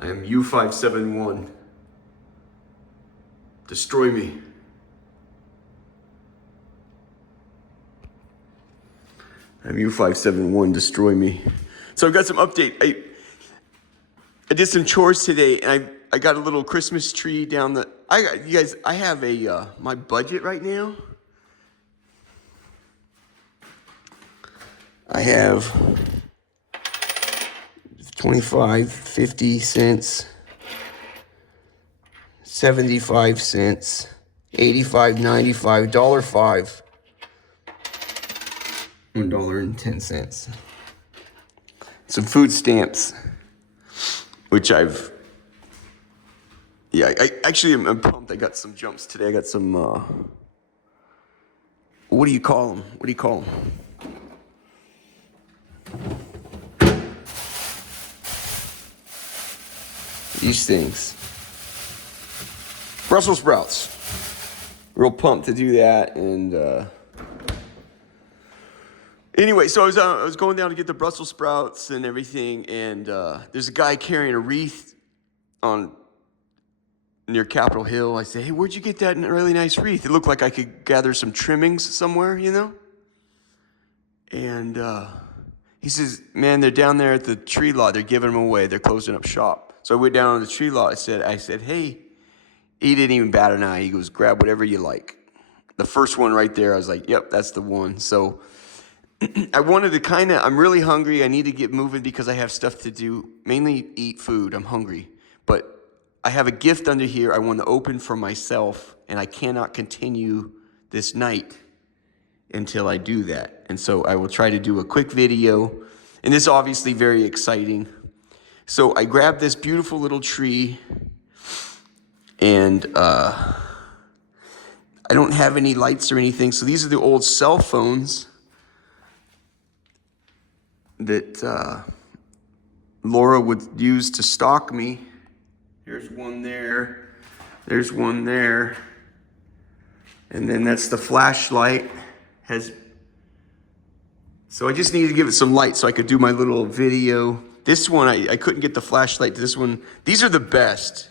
I am U571. Destroy me. I'm U571. Destroy me. So I've got some update. I did some chores today, and I got a little Christmas tree down the. You guys, I have a my budget right now. I have 25, 50 cents, 75 cents, 85, 95, $1.05, $1.10. Some food stamps, which I actually am pumped. I got some jumps today. I got some, what do you call them? These things. Brussels sprouts. Real pumped to do that. And anyway, so I was going down to get the Brussels sprouts and everything, and there's a guy carrying a wreath near Capitol Hill. I say, hey, where'd you get that really nice wreath? It looked like I could gather some trimmings somewhere, you know? And he says, man, they're down there at the tree lot. They're giving them away. They're closing up shop. So I went down on the tree lot. I said, hey, he didn't even bat an eye. He goes, grab whatever you like. The first one right there, I was like, yep, that's the one. So I wanted to I'm really hungry. I need to get moving because I have stuff to do, mainly eat food. I'm hungry. But I have a gift under here I want to open for myself, and I cannot continue this night until I do that. And so I will try to do a quick video. And this is obviously very exciting. So I grabbed this beautiful little tree, and I don't have any lights or anything. So these are the old cell phones that Laura would use to stalk me. There's one there. There's one there. And then that's the flashlight. So I just needed to give it some light so I could do my little video. This one, I couldn't get the flashlight to this one. These are the best.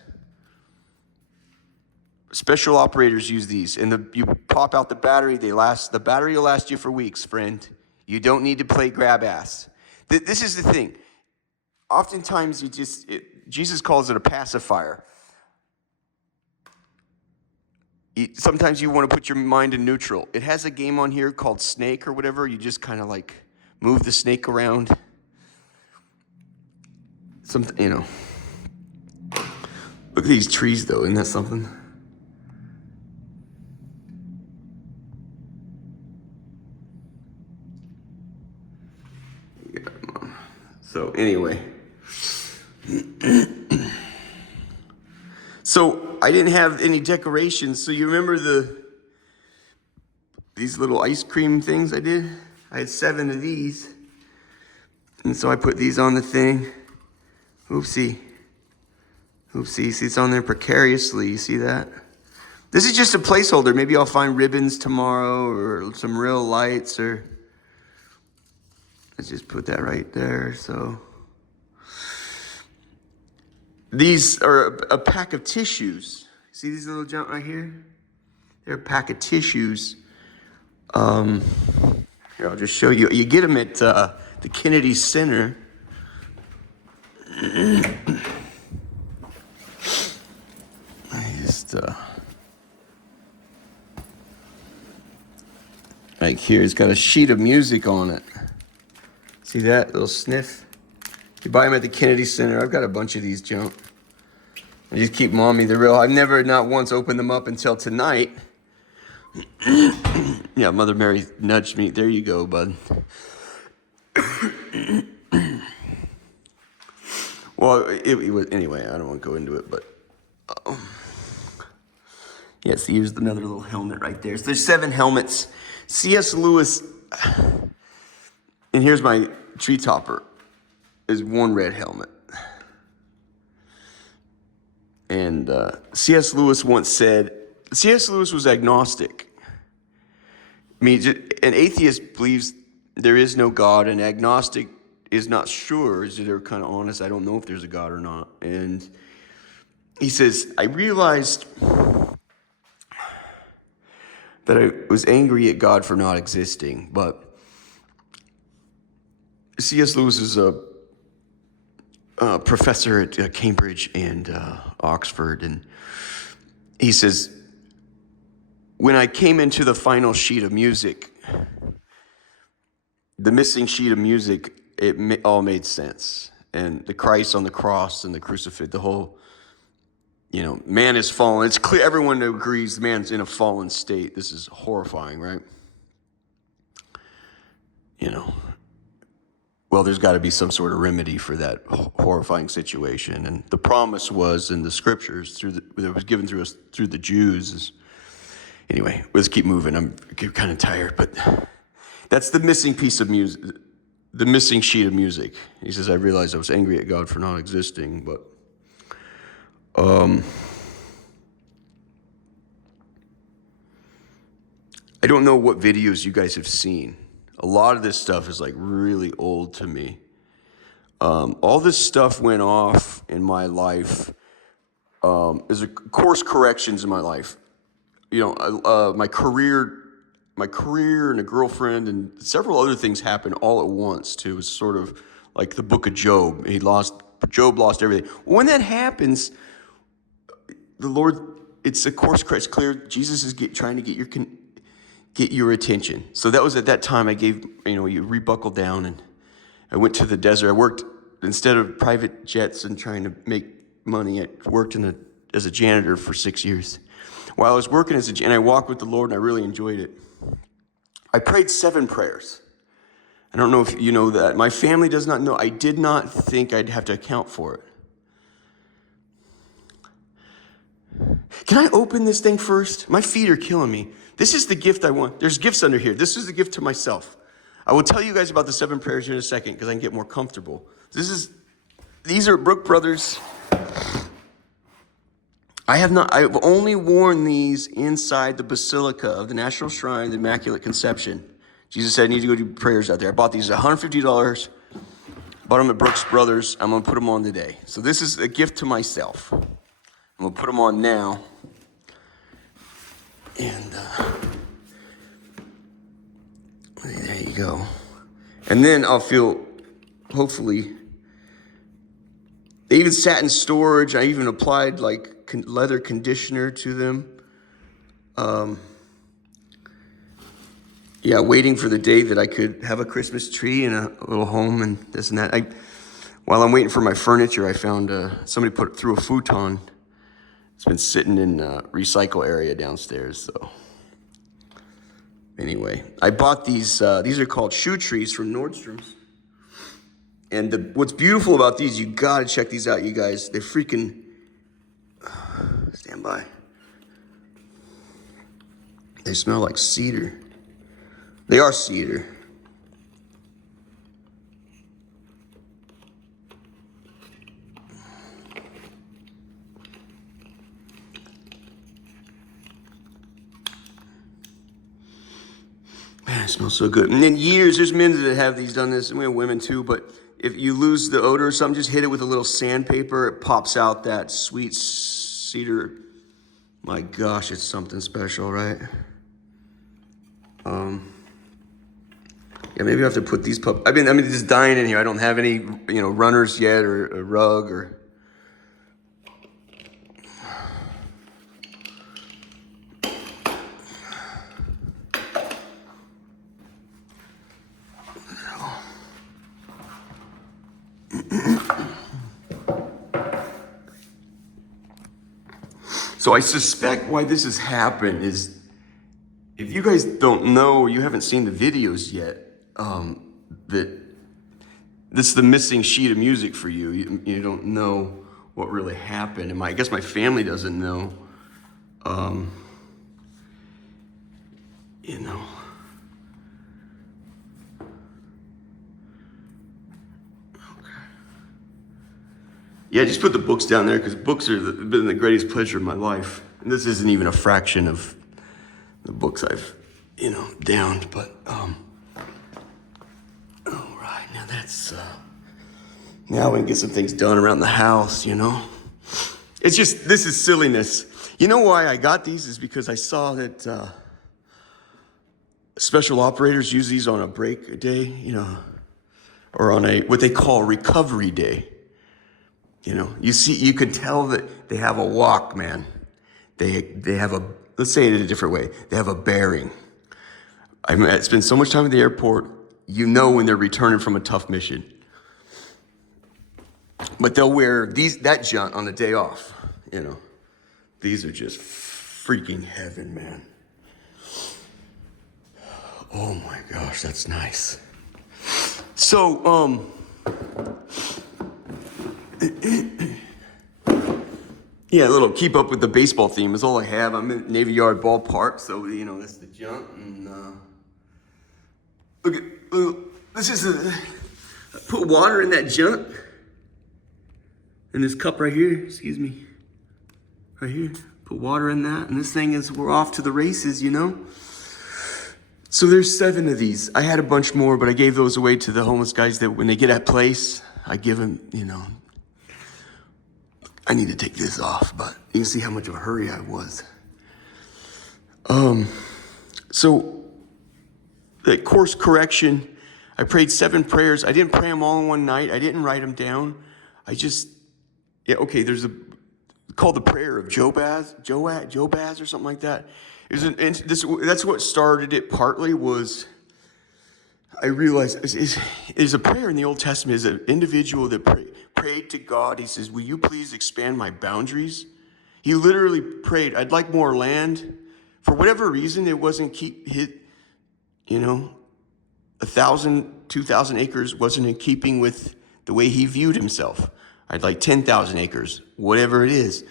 Special operators use these. And you pop out the battery, the battery will last you for weeks, friend. You don't need to play grab ass. This is the thing. Oftentimes, Jesus calls it a pacifier. Sometimes you want to put your mind in neutral. It has a game on here called Snake or whatever. You just kind of like move the snake around. Something, you know. Look at these trees, though. Isn't that something? Yeah, so anyway. So I didn't have any decorations. So you remember these little ice cream things I did? I had 7 of these. And so I put these on the thing. Oopsie. See, it's on there precariously. You see that? This is just a placeholder. Maybe I'll find ribbons tomorrow or some real lights, or let's just put that right there. So these are a pack of tissues. See these little junk right here? They're a pack of tissues. Here, I'll just show you. You get them at the Kennedy Center. Like here, it's got a sheet of music on it. See that little sniff? You buy them at the Kennedy Center. I've got a bunch of these junk. I just keep them on me. They're real. I've never, not once, opened them up until tonight. Yeah, Mother Mary nudged me. There you go, bud. Well, it was, anyway, I don't want to go into it, but yes, here's another little helmet right there. So there's 7 helmets. C.S. Lewis, and here's my tree topper, is one red helmet. And C.S. Lewis once said, C.S. Lewis was agnostic. I mean, an atheist believes there is no God. An agnostic is not sure. They're kind of honest. I don't know if there's a God or not. And he says, I realized that I was angry at God for not existing. But C.S. Lewis is a professor at Cambridge and Oxford. And he says, when I came into the final sheet of music, the missing sheet of music, all made sense. And the Christ on the cross and the crucifix, the whole, man is fallen. It's clear, everyone agrees man's in a fallen state. This is horrifying, right? Well, there's got to be some sort of remedy for that horrifying situation. And the promise was in the scriptures, that was given through us, through the Jews. Anyway, let's keep moving. I'm kind of tired, but that's the missing piece of music, the missing sheet of music. He says, I realized I was angry at God for not existing, but I don't know what videos you guys have seen. A lot of this stuff is like really old to me. All this stuff went off in my life. There's a course corrections in my life. My career and a girlfriend and several other things happened all at once too. It was sort of like the book of Job. Job lost everything. When that happens, the Lord, it's a course correction. It's clear Jesus is trying to get your attention. So that was at that time I gave, you rebuckle down and I went to the desert. I worked, instead of private jets and trying to make money, I worked as a janitor for 6 years. While I was working and I walked with the Lord and I really enjoyed it. I prayed 7 prayers. I don't know if you know that. My family does not know. I did not think I'd have to account for it. Can I open this thing first? My feet are killing me. This is the gift I want. There's gifts under here. This is the gift to myself. I will tell you guys about the 7 prayers here in a second because I can get more comfortable. These are Brooke Brothers. I've only worn these inside the Basilica of the National Shrine of the Immaculate Conception. Jesus said, I need to go do prayers out there. I bought these $150. Bought them at Brooks Brothers. I'm going to put them on today. So this is a gift to myself. I'm going to put them on now. And there you go. And then I'll feel, hopefully, they even sat in storage. I even applied leather conditioner to them. Waiting for the day that I could have a Christmas tree and a little home and this and that. While I'm waiting for my furniture, I found somebody put it through a futon. It's been sitting in a recycle area downstairs. So anyway, I bought these. These are called shoe trees from Nordstrom's. And what's beautiful about these, you gotta check these out, you guys. They're freaking, stand by. They smell like cedar. They are cedar. Man, it smells so good. And then there's men that have these done this, and we have women too, but if you lose the odor or something, just hit it with a little sandpaper. It pops out that sweet cedar. My gosh, it's something special, right? Maybe I have to put these I've been just dying in here. I don't have any, runners yet or a rug or. So I suspect why this has happened is, if you guys don't know, you haven't seen the videos yet, that this is the missing sheet of music for you. You don't know what really happened. And I guess my family doesn't know. Yeah, just put the books down there because books have been the greatest pleasure of my life. And this isn't even a fraction of the books I've, downed. But, all right, now that's it's now we can get some things done around the house, you know. It's just, this is silliness. You know why I got these is because I saw that special operators use these on a break day, you know, or on a what they call recovery day. You know, you could tell that they have a walk, man. They have a, let's say it a different way. They have a bearing. I spend so much time at the airport, you know when they're returning from a tough mission. But they'll wear that junk on the day off, you know. These are just freaking heaven, man. Oh my gosh, that's nice. So, yeah, a little keep up with the baseball theme is all I have. I'm at Navy Yard Ballpark, so, you know, that's the junk. And look, this is put water in that junk. In this cup right here, excuse me. Right here, put water in that. And this thing is, we're off to the races, you know? So there's 7 of these. I had a bunch more, but I gave those away to the homeless guys that when they get at place, I give them, you know. I need to take this off, but you can see how much of a hurry I was. So the course correction, I prayed 7 prayers. I didn't pray them all in one night. I didn't write them down. There's called the prayer of Jobaz or something like that. That's what started it partly was, I realized is a prayer in the Old Testament is an individual that prayed to God. He says, will you please expand my boundaries? He literally prayed, I'd like more land. For whatever reason, it wasn't 1,000, 2,000 acres wasn't in keeping with the way he viewed himself. I'd like 10,000 acres, whatever it is.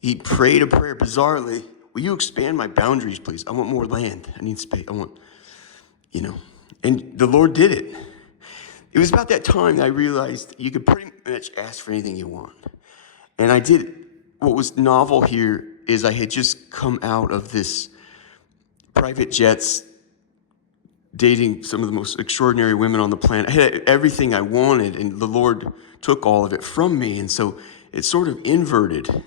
He prayed a prayer bizarrely. Will you expand my boundaries, please? I want more land. I need space. I want, you know. And the Lord did it. It was about that time that I realized you could pretty much ask for anything you want. And I did. What was novel here is I had just come out of this private jets, dating some of the most extraordinary women on the planet. I had everything I wanted, and the Lord took all of it from me. And so it sort of inverted.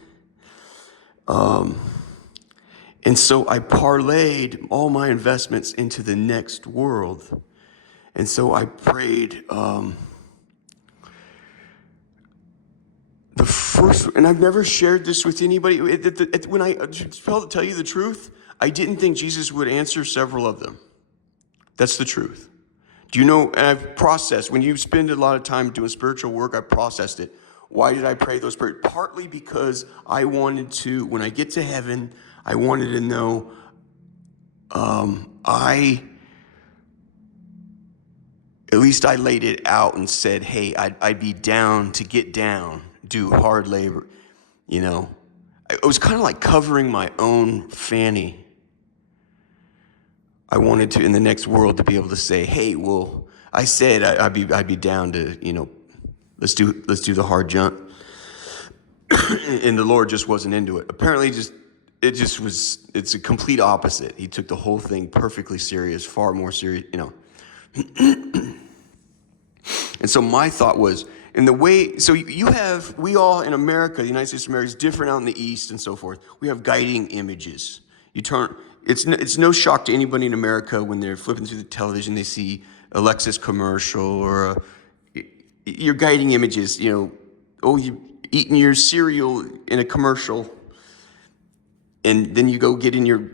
And so I parlayed all my investments into the next world. And so I prayed the first, and I've never shared this with anybody. When I tell you the truth, I didn't think Jesus would answer several of them. That's the truth. Do you know, and I've processed, when you spend a lot of time doing spiritual work, I processed it. Why did I pray those prayers? Partly because I wanted to, when I get to heaven, I wanted to know, at least I laid it out and said, hey, I'd be down to get down, do hard labor, you know. It was kind of like covering my own fanny. I wanted to, in the next world, to be able to say, hey, well, I said I'd be down to, you know, let's do the hard jump. And the Lord just wasn't into it. Apparently it's a complete opposite. He took the whole thing perfectly serious, far more serious, you know. And so my thought was, in the way, so we all in America, the United States of America is different out in the East and so forth. We have guiding images. It's no shock to anybody in America when they're flipping through the television, they see a Lexus commercial or your guiding images, you know, oh, you eating your cereal in a commercial, and then you go get in your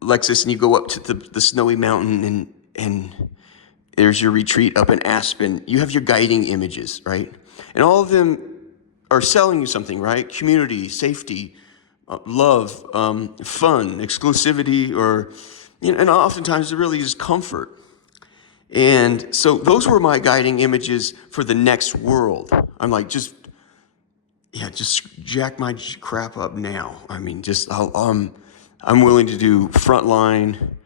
Lexus and you go up to the snowy mountain and there's your retreat up in Aspen. You have your guiding images, right? And all of them are selling you something, right? Community, safety, love, fun, exclusivity, or, you know, and oftentimes it really is comfort. And so those were my guiding images for the next world. I'm like, just jack my crap up now. I mean, I'm willing to do frontline,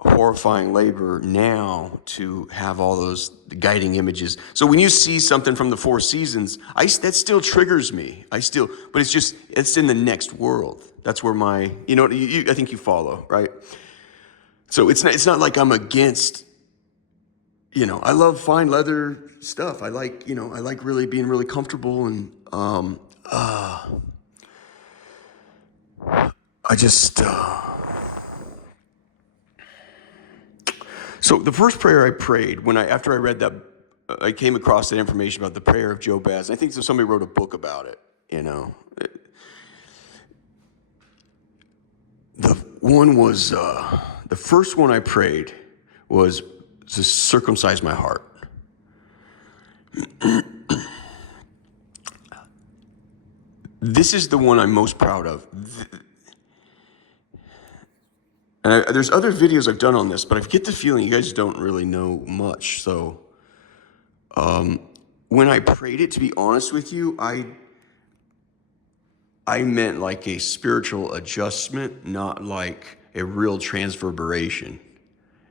horrifying labor now to have all those guiding images. So when you see something from the Four Seasons, that still triggers me. But it's in the next world. That's where I think you follow, right? So it's not like I'm against, I love fine leather stuff. I like, I like really being really comfortable, and I just, so the first prayer I prayed after I read that, I came across that information about the prayer of Jobaz. I think somebody wrote a book about it, The one was, the first one I prayed was to circumcise my heart. This is the one I'm most proud of. And there's other videos I've done on this, but I get the feeling you guys don't really know much. So when I prayed it, to be honest with you, I meant like a spiritual adjustment, not like a real transverberation.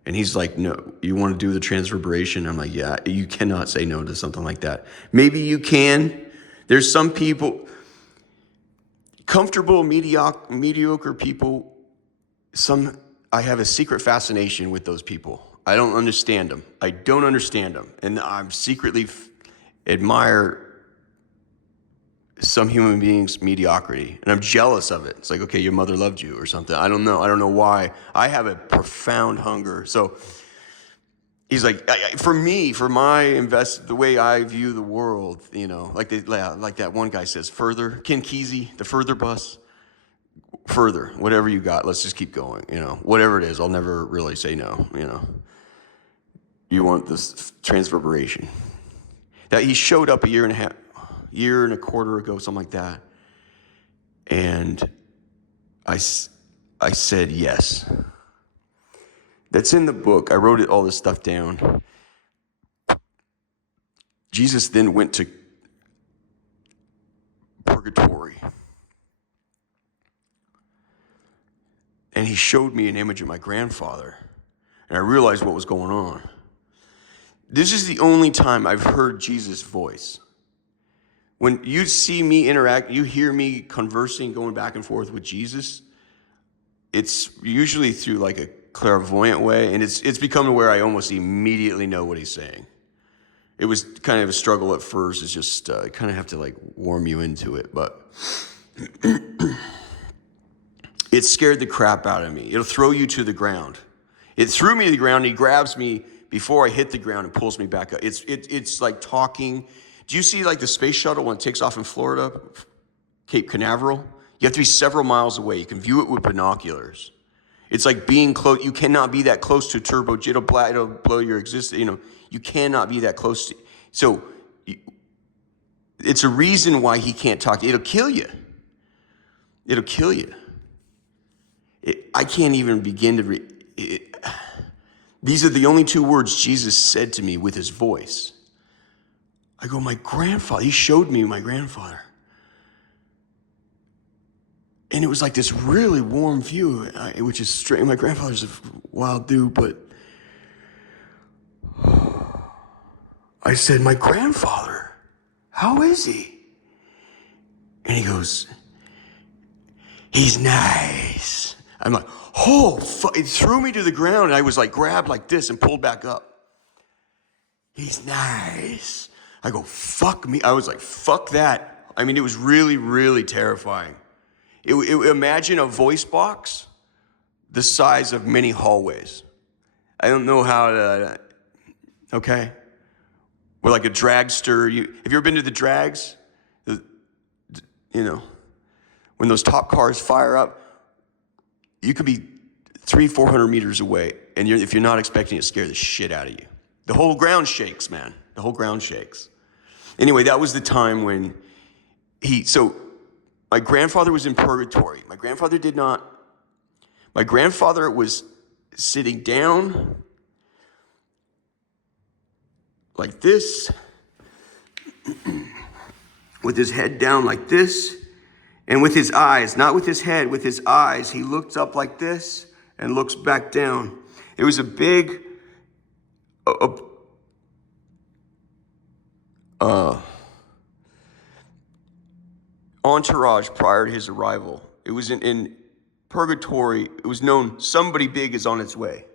And he's like, no, you want to do the transverberation? I'm like, yeah, you cannot say no to something like that. Maybe you can. There's some people, comfortable, mediocre people, I have a secret fascination with those people. I don't understand them. And I secretly admire some human beings' mediocrity. And I'm jealous of it. It's like, okay, your mother loved you or something. I don't know. I don't know why. I have a profound hunger. So he's like, the way I view the world, like that one guy says, further, Ken Kesey, the further bus. Further, whatever you got, let's just keep going, whatever it is, I'll never really say no, You want this transverberation. That he showed up a year and a quarter ago, something like that. And I said yes. That's in the book. I wrote all this stuff down. Jesus then went to purgatory. And he showed me an image of my grandfather. And I realized what was going on. This is the only time I've heard Jesus' voice. When you see me interact, you hear me conversing, going back and forth with Jesus, it's usually through like a clairvoyant way. And it's become to where I almost immediately know what he's saying. It was kind of a struggle at first. It's just, I kind of have to like warm you into it. But it scared the crap out of me. It'll throw you to the ground. It threw me to the ground. And he grabs me before I hit the ground and pulls me back up. It's like talking. Do you see like the space shuttle when it takes off in Florida, Cape Canaveral? You have to be several miles away. You can view it with binoculars. It's like being close. You cannot be that close to turbo. It'll blow your existence. You cannot be that close to. So it's a reason why he can't talk. It'll kill you. It'll kill you. I can't even begin to read. These are the only two words Jesus said to me with his voice. I go, my grandfather. He showed me my grandfather. And it was like this really warm view, which is strange. My grandfather's a wild dude, but I said, my grandfather, how is he? And he goes, he's nice. I'm like, oh, fuck. It threw me to the ground, and I was like grabbed like this and pulled back up. He's nice. I go, fuck me. I was like, fuck that. I mean, it was really, really terrifying. Imagine a voice box the size of many hallways. I don't know how to, okay? Or like a dragster. Have you ever been to the drags? When those top cars fire up, you could be 300-400 meters away, and if you're not expecting it, scare the shit out of you. The whole ground shakes, man. The whole ground shakes. Anyway, that was the time when my grandfather was in purgatory. My grandfather was sitting down like this, with his head down like this, and with his eyes, not with his head, with his eyes, he looked up like this and looks back down. It was a big entourage prior to his arrival. It was in purgatory. It was known somebody big is on its way.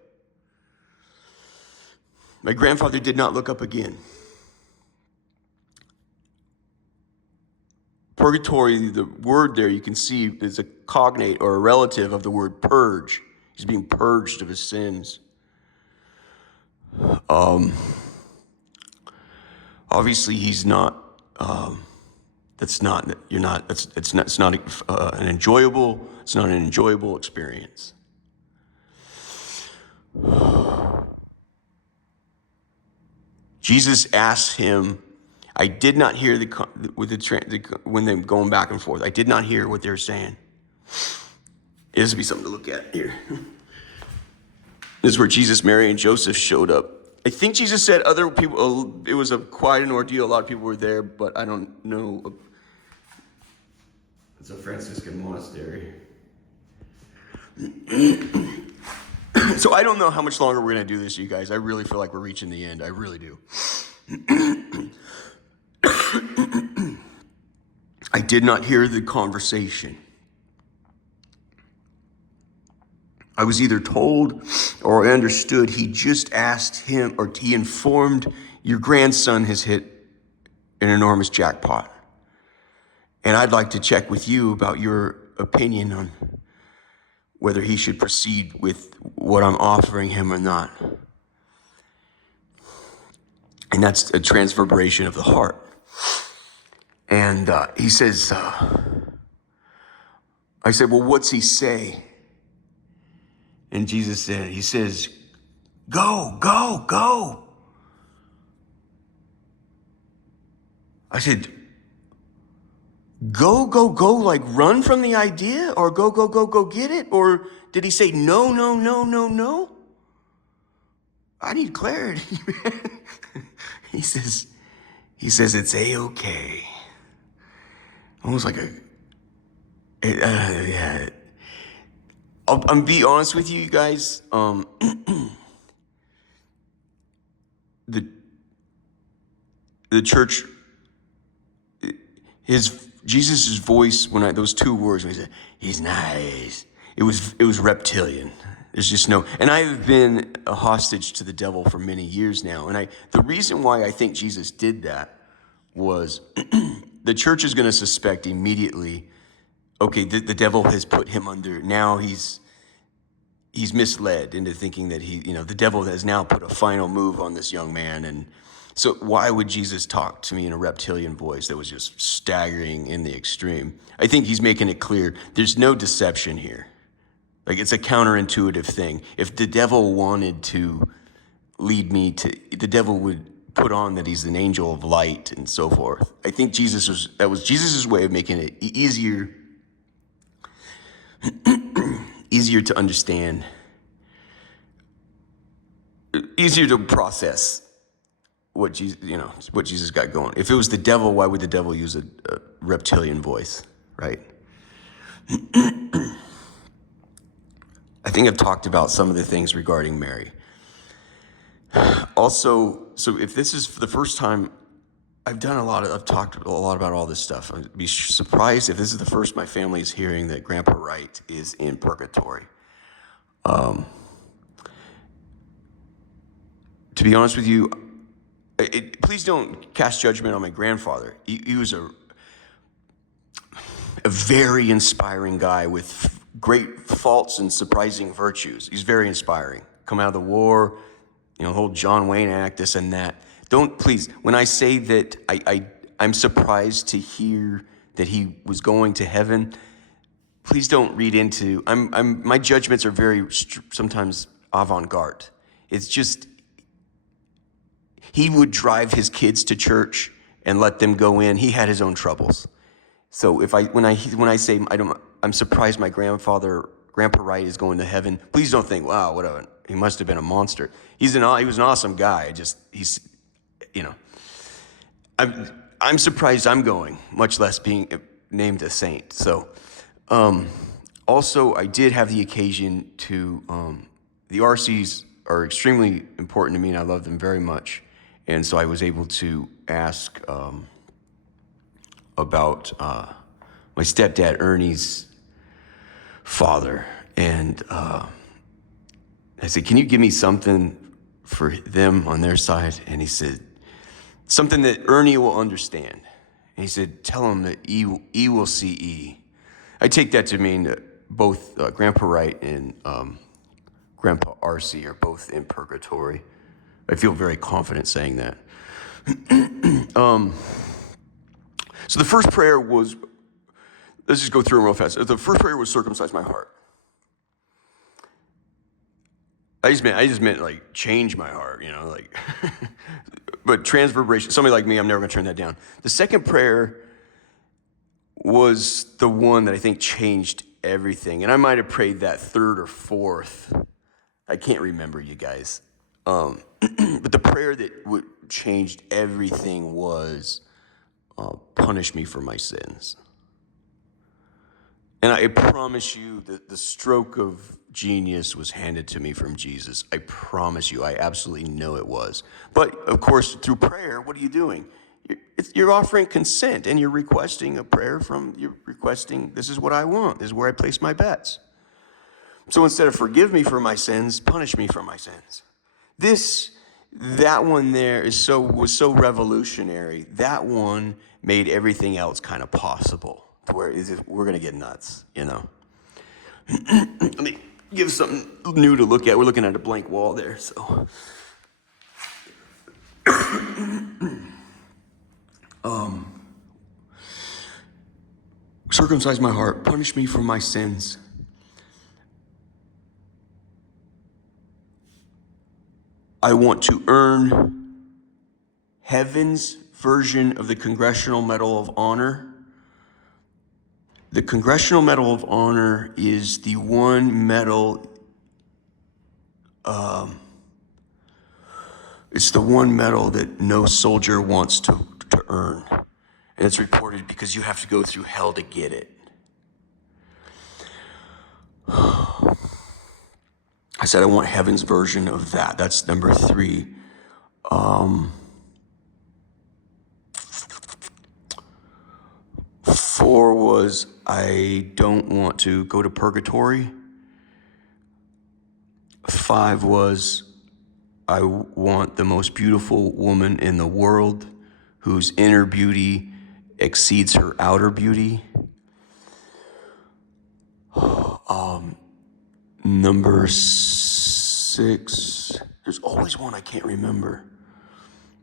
My grandfather did not look up again. Purgatory, the word there you can see is a cognate or a relative of the word purge. He's being purged of his sins. Obviously he's not, it's not an enjoyable experience. Jesus asked him, I did not hear when they're going back and forth. I did not hear what they're saying. This would be something to look at here. This is where Jesus, Mary, and Joseph showed up. I think Jesus said other people, it was quite an ordeal. A lot of people were there, but I don't know. It's a Franciscan monastery. So I don't know how much longer we're going to do this, you guys. I really feel like we're reaching the end. I really do. I did not hear the conversation. I was either told or I understood he just asked him, or he informed your grandson has hit an enormous jackpot. And I'd like to check with you about your opinion on whether he should proceed with what I'm offering him or not. And that's a transverberation of the heart. And he says, I said, well, what's he say? And Jesus said, he says, go, go, go. I said, go, go, go, like run from the idea, or go, go, go, go get it? Or did he say no, no, no, no, no? I need clarity. He says, it's A-okay. Almost like yeah. I'm be honest with you guys. The church, Jesus' voice when those two words when he said he's nice, it was reptilian. There's just no, and I've been a hostage to the devil for many years now, and the reason why I think Jesus did that was the church is going to suspect immediately. Okay, the devil has put him under. Now he's misled into thinking that the devil has now put a final move on this young man. And so why would Jesus talk to me in a reptilian voice that was just staggering in the extreme? I think he's making it clear there's no deception here. Like, it's a counterintuitive thing. If the devil wanted to lead me to, the devil would put on that he's an angel of light and so forth. I think that was Jesus' way of making it easier to understand, easier to process what Jesus got going. If it was the devil, why would the devil use a reptilian voice, right? I think I've talked about some of the things regarding Mary. Also, so if this is for the first time, I've talked a lot about all this stuff. I'd be surprised if this is the first my family is hearing that Grandpa Wright is in purgatory. To be honest with you, please don't cast judgment on my grandfather. He was a very inspiring guy with great faults and surprising virtues. He's very inspiring. Come out of the war, the whole John Wayne act, this and that. Please, when I say that I'm surprised to hear that he was going to heaven, please don't read into, my judgments are very sometimes avant-garde. It's just, he would drive his kids to church and let them go in. He had his own troubles. So when I say I'm surprised my Grandpa Wright is going to heaven, please don't think, wow, whatever, he must have been a monster. He was an awesome guy. I'm surprised I'm going, much less being named a saint. So, also I did have the occasion to, the RCs are extremely important to me and I love them very much. And so I was able to ask, about, my stepdad Ernie's father. And, I said, can you give me something for them on their side. And he said, something that Ernie will understand. And he said, tell him that E will see E. I take that to mean that both Grandpa Wright and Grandpa R.C. are both in purgatory. I feel very confident saying that. So the first prayer was, let's just go through them real fast. The first prayer was circumcise my heart. I just meant like change my heart, like, but transverbration, somebody like me, I'm never gonna turn that down. The second prayer was the one that I think changed everything. And I might have prayed that third or fourth. I can't remember, you guys. But the prayer that changed everything was, punish me for my sins. And I promise you that the stroke of genius was handed to me from Jesus. I promise you, I absolutely know it was. But of course, through prayer, what are you doing? You're offering consent, and you're requesting a prayer you're requesting, this is what I want. This is where I place my bets. So instead of forgive me for my sins, punish me for my sins. That one there was so revolutionary. That one made everything else kind of possible. To where we're going to get nuts, Let me give something new to look at. We're looking at a blank wall there, so. Circumcise my heart, punish me for my sins. I want to earn heaven's version of the Congressional Medal of Honor. The Congressional Medal of Honor is the one medal, it's the one medal that no soldier wants to earn. And it's reported because you have to go through hell to get it. I said I want heaven's version of that. That's number 3. 4 was I don't want to go to purgatory. 5 was I want the most beautiful woman in the world whose inner beauty exceeds her outer beauty. Number 6, there's always one I can't remember.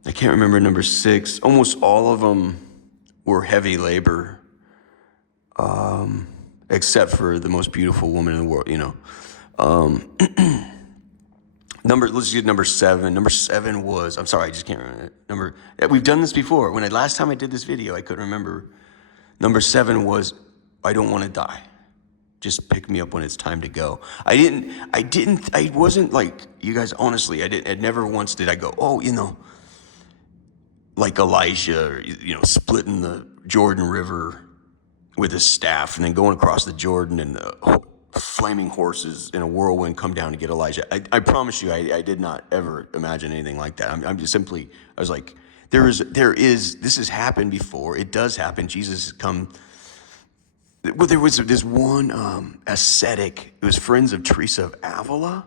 I can't remember number 6. Almost all of them were heavy labor, except for the most beautiful woman in the world, Let's get number 7. Number 7 was, I'm sorry, I just can't remember. We've done this before. Last time I did this video, I couldn't remember. Number 7 was, I don't want to die. Just pick me up when it's time to go. I wasn't like, you guys, honestly, never once did I go, like Elijah, splitting the Jordan River with his staff and then going across the Jordan and flaming horses in a whirlwind come down to get Elijah. I promise you, I did not ever imagine anything like that. I'm just simply, I was like, this has happened before. It does happen. Jesus has come. Well, there was this one ascetic. It was friends of Teresa of Avila.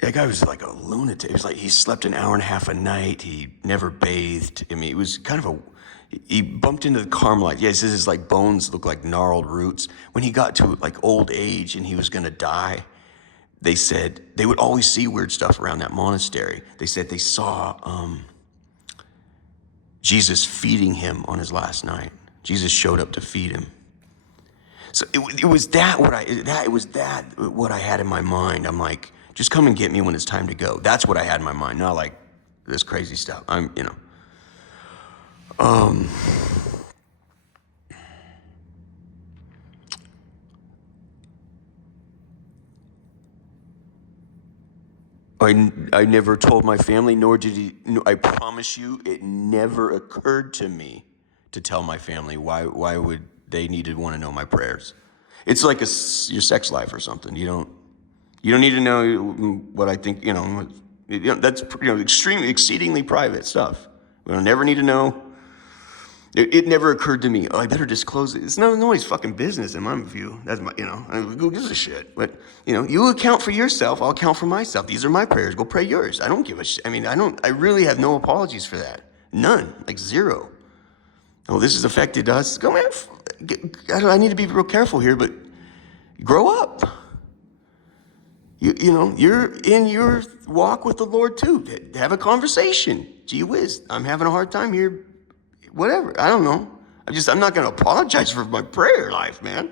That guy was like a lunatic. It was like he slept an hour and a half a night. He never bathed. I mean, it was kind of he bumped into the Carmelite. Yeah, he says his like bones look like gnarled roots. When he got to like old age and he was going to die, they said they would always see weird stuff around that monastery. They said they saw Jesus feeding him on his last night. Jesus showed up to feed him. So it was what I had in my mind. I'm like, just come and get me when it's time to go. That's what I had in my mind, not like this crazy stuff. I never told my family, nor did he. I promise you, it never occurred to me to tell my family. Why would they need to want to know my prayers? It's like your sex life or something. You don't need to know what I think. That's extremely, exceedingly private stuff. We don't never need to know. It never occurred to me, oh, I better disclose it. It's nobody's fucking business in my view. That's my, I mean, who gives a shit? But, you account for yourself, I'll account for myself. These are my prayers. Go pray yours. I don't give a shit. I mean, I really have no apologies for that. None. Like zero. Oh, this has affected us. Go, man. I need to be real careful here, but grow up. You're in your walk with the Lord too. Have a conversation. Gee whiz, I'm having a hard time here. Whatever, I don't know. I'm not going to apologize for my prayer life, man.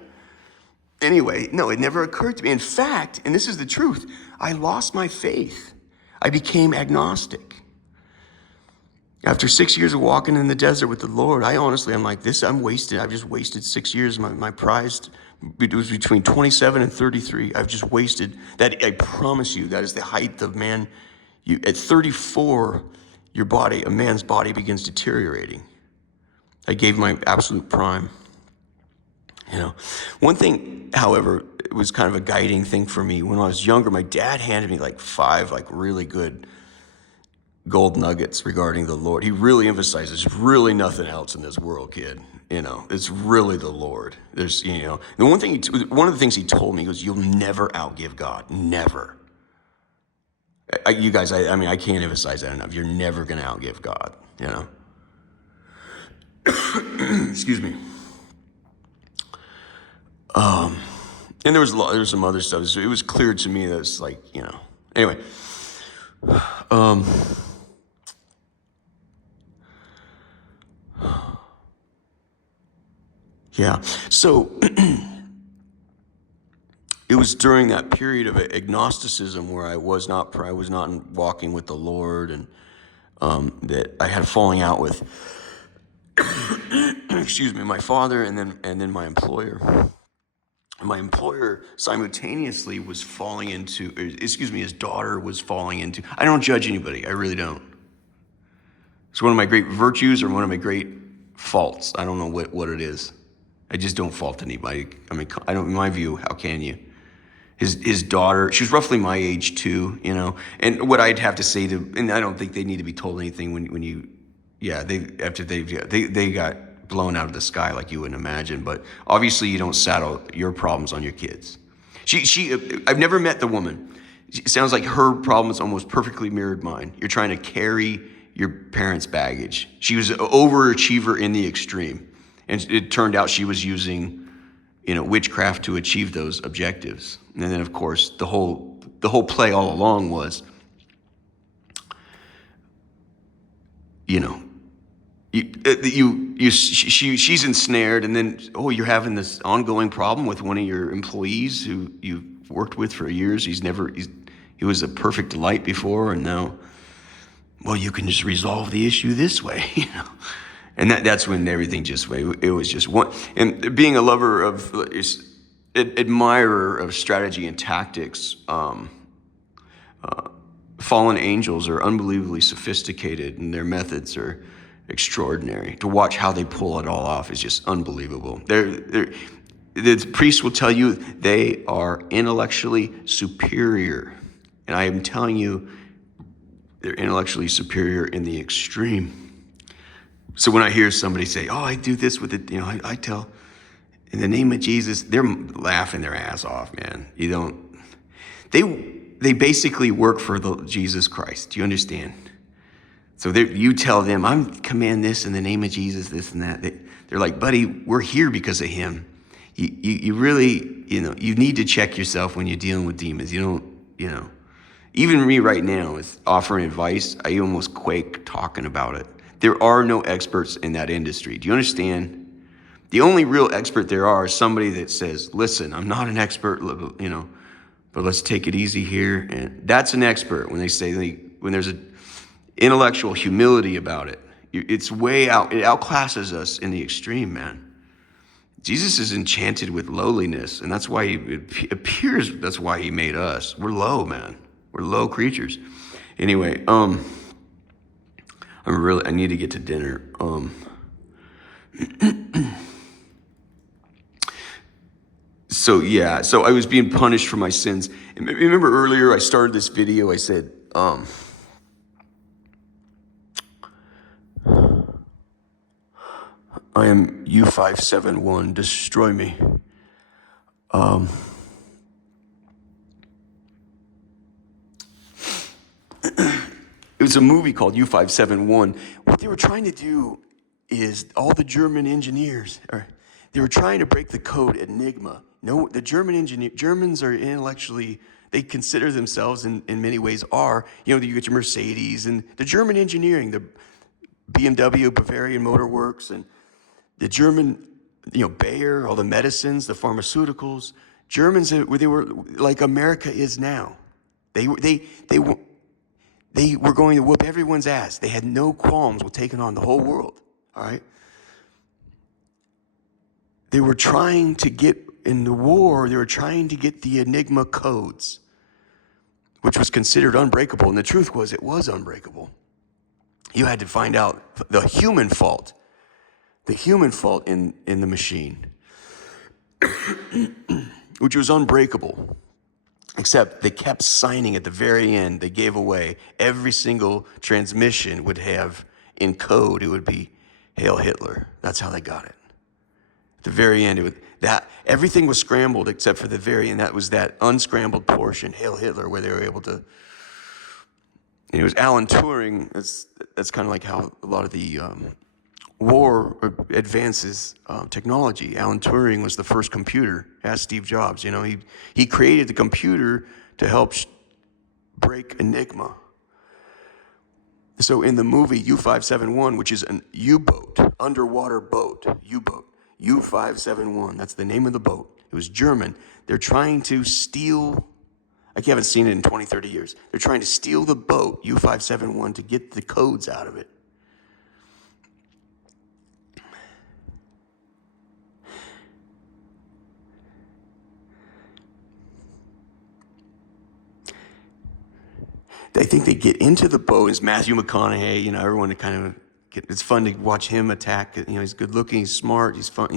Anyway, no, it never occurred to me. In fact, and this is the truth, I lost my faith. I became agnostic. After 6 years of walking in the desert with the Lord, I'm like, I'm wasted. I've just wasted 6 years. My prized, it was between 27 and 33. I've just wasted that. I promise you, that is the height of man. At 34, a man's body begins deteriorating. I gave my absolute prime. One thing, however, it was kind of a guiding thing for me. When I was younger, my dad handed me like 5 really good gold nuggets regarding the Lord. He really emphasizes there's really nothing else in this world, kid. It's really the Lord. There's, the one of the things he told me was, you'll never outgive God. Never. You guys, I can't emphasize that enough. You're never going to outgive God, Excuse me. And there was some other stuff. So it was clear to me that it's like, anyway. Yeah. So it was during that period of agnosticism where I was not walking with the Lord, and that I had a falling out with excuse me, my father, and then my employer. My employer simultaneously was falling into, his daughter was falling into, I don't judge anybody, I really don't. It's one of my great virtues or one of my great faults. I don't know what it is. I just don't fault anybody. I mean, in my view, how can you? His daughter, she was roughly my age too, and what I'd have to say and I don't think they need to be told anything they got blown out of the sky like you wouldn't imagine. But obviously you don't saddle your problems on your kids. I've never met the woman. It sounds like her problems almost perfectly mirrored mine. You're trying to carry your parents' baggage. She was an overachiever in the extreme. And it turned out she was using, witchcraft to achieve those objectives. And then of course the whole play all along was, she's ensnared, and then, you're having this ongoing problem with one of your employees who you've worked with for years. He was a perfect delight before, and now, you can just resolve the issue this way, And that's when everything it was just one. And being a lover of, admirer of strategy and tactics, fallen angels are unbelievably sophisticated, and their methods are extraordinary. To watch how they pull it all off is just unbelievable. The priests will tell you they are intellectually superior. And I am telling you, they're intellectually superior in the extreme. So when I hear somebody say, I do this with it, I tell, in the name of Jesus, they're laughing their ass off, man. They basically work for Jesus Christ. Do you understand? So you tell them, I'm command this in the name of Jesus, this and that. They're like, buddy, we're here because of him. You really, you need to check yourself when you're dealing with demons. Even me right now is offering advice. I almost quake talking about it. There are no experts in that industry. Do you understand? The only real expert there is somebody that says, listen, I'm not an expert, but let's take it easy here. And that's an expert when they say, when there's an intellectual humility about it. It's way out. It outclasses us in the extreme, man. Jesus is enchanted with lowliness, and that's why it appears that's why he made us. We're low, man. We're low creatures. Anyway, I need to get to dinner. So I was being punished for my sins. And remember earlier I started this video, I said, I am U-571, destroy me. It was a movie called U-571. What they were trying to do is all the German engineers, they were trying to break the code Enigma. No, the Germans are intellectually, they consider themselves in many ways are, you get your Mercedes and the German engineering, the BMW, Bavarian Motor Works, and the German, Bayer, all the medicines, the pharmaceuticals. Germans, they were like America is now. They were going to whoop everyone's ass. They had no qualms with taking on the whole world, all right? They were trying to get, in the war, they were trying to get the Enigma codes, which was considered unbreakable. And the truth was, it was unbreakable. You had to find out the human fault in the machine, which was unbreakable. Except they kept signing at the very end. They gave away every single transmission would have in code, it would be Hail Hitler. That's how they got it. At the very end, everything was scrambled except for the very end. That was that unscrambled portion, Hail Hitler, where they were able to. And it was Alan Turing. That's kind of like how a lot of the war advances technology. Alan Turing was the first computer. Ask Steve Jobs. He created the computer to help break Enigma. So in the movie U-571, which is an U-boat, underwater boat, U-boat, U-571, that's the name of the boat. It was German. They're trying to steal, I haven't seen it in 20, 30 years. They're trying to steal the boat, U-571, to get the codes out of it. I think they get into the boat. It's Matthew McConaughey, everyone kind of it's fun to watch him attack. He's good looking, he's smart, he's fun,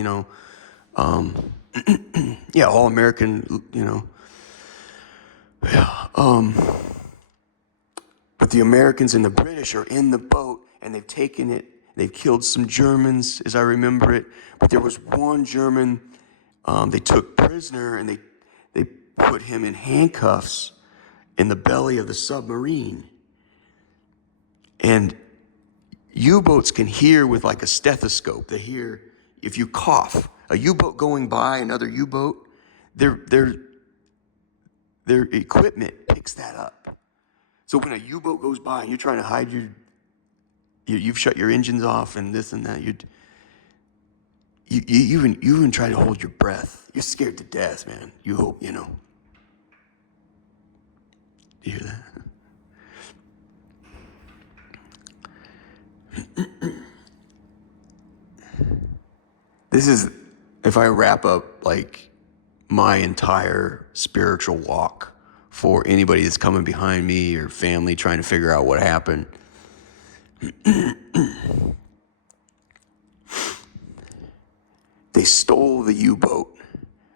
yeah, all American, Yeah. But the Americans and the British are in the boat and they've taken it. They've killed some Germans, as I remember it. But there was one German they took prisoner and they put him in handcuffs in the belly of the submarine. And U-boats can hear with like a stethoscope. They hear if you cough. A U-boat going by, another U-boat, their equipment picks that up. So when a U-boat goes by and you're trying to hide you've shut your engines off and this and that, you even try to hold your breath. You're scared to death, man. You hope, Do you hear that? This is, if I wrap up like my entire spiritual walk for anybody that's coming behind me or family trying to figure out what happened. They stole the U-boat.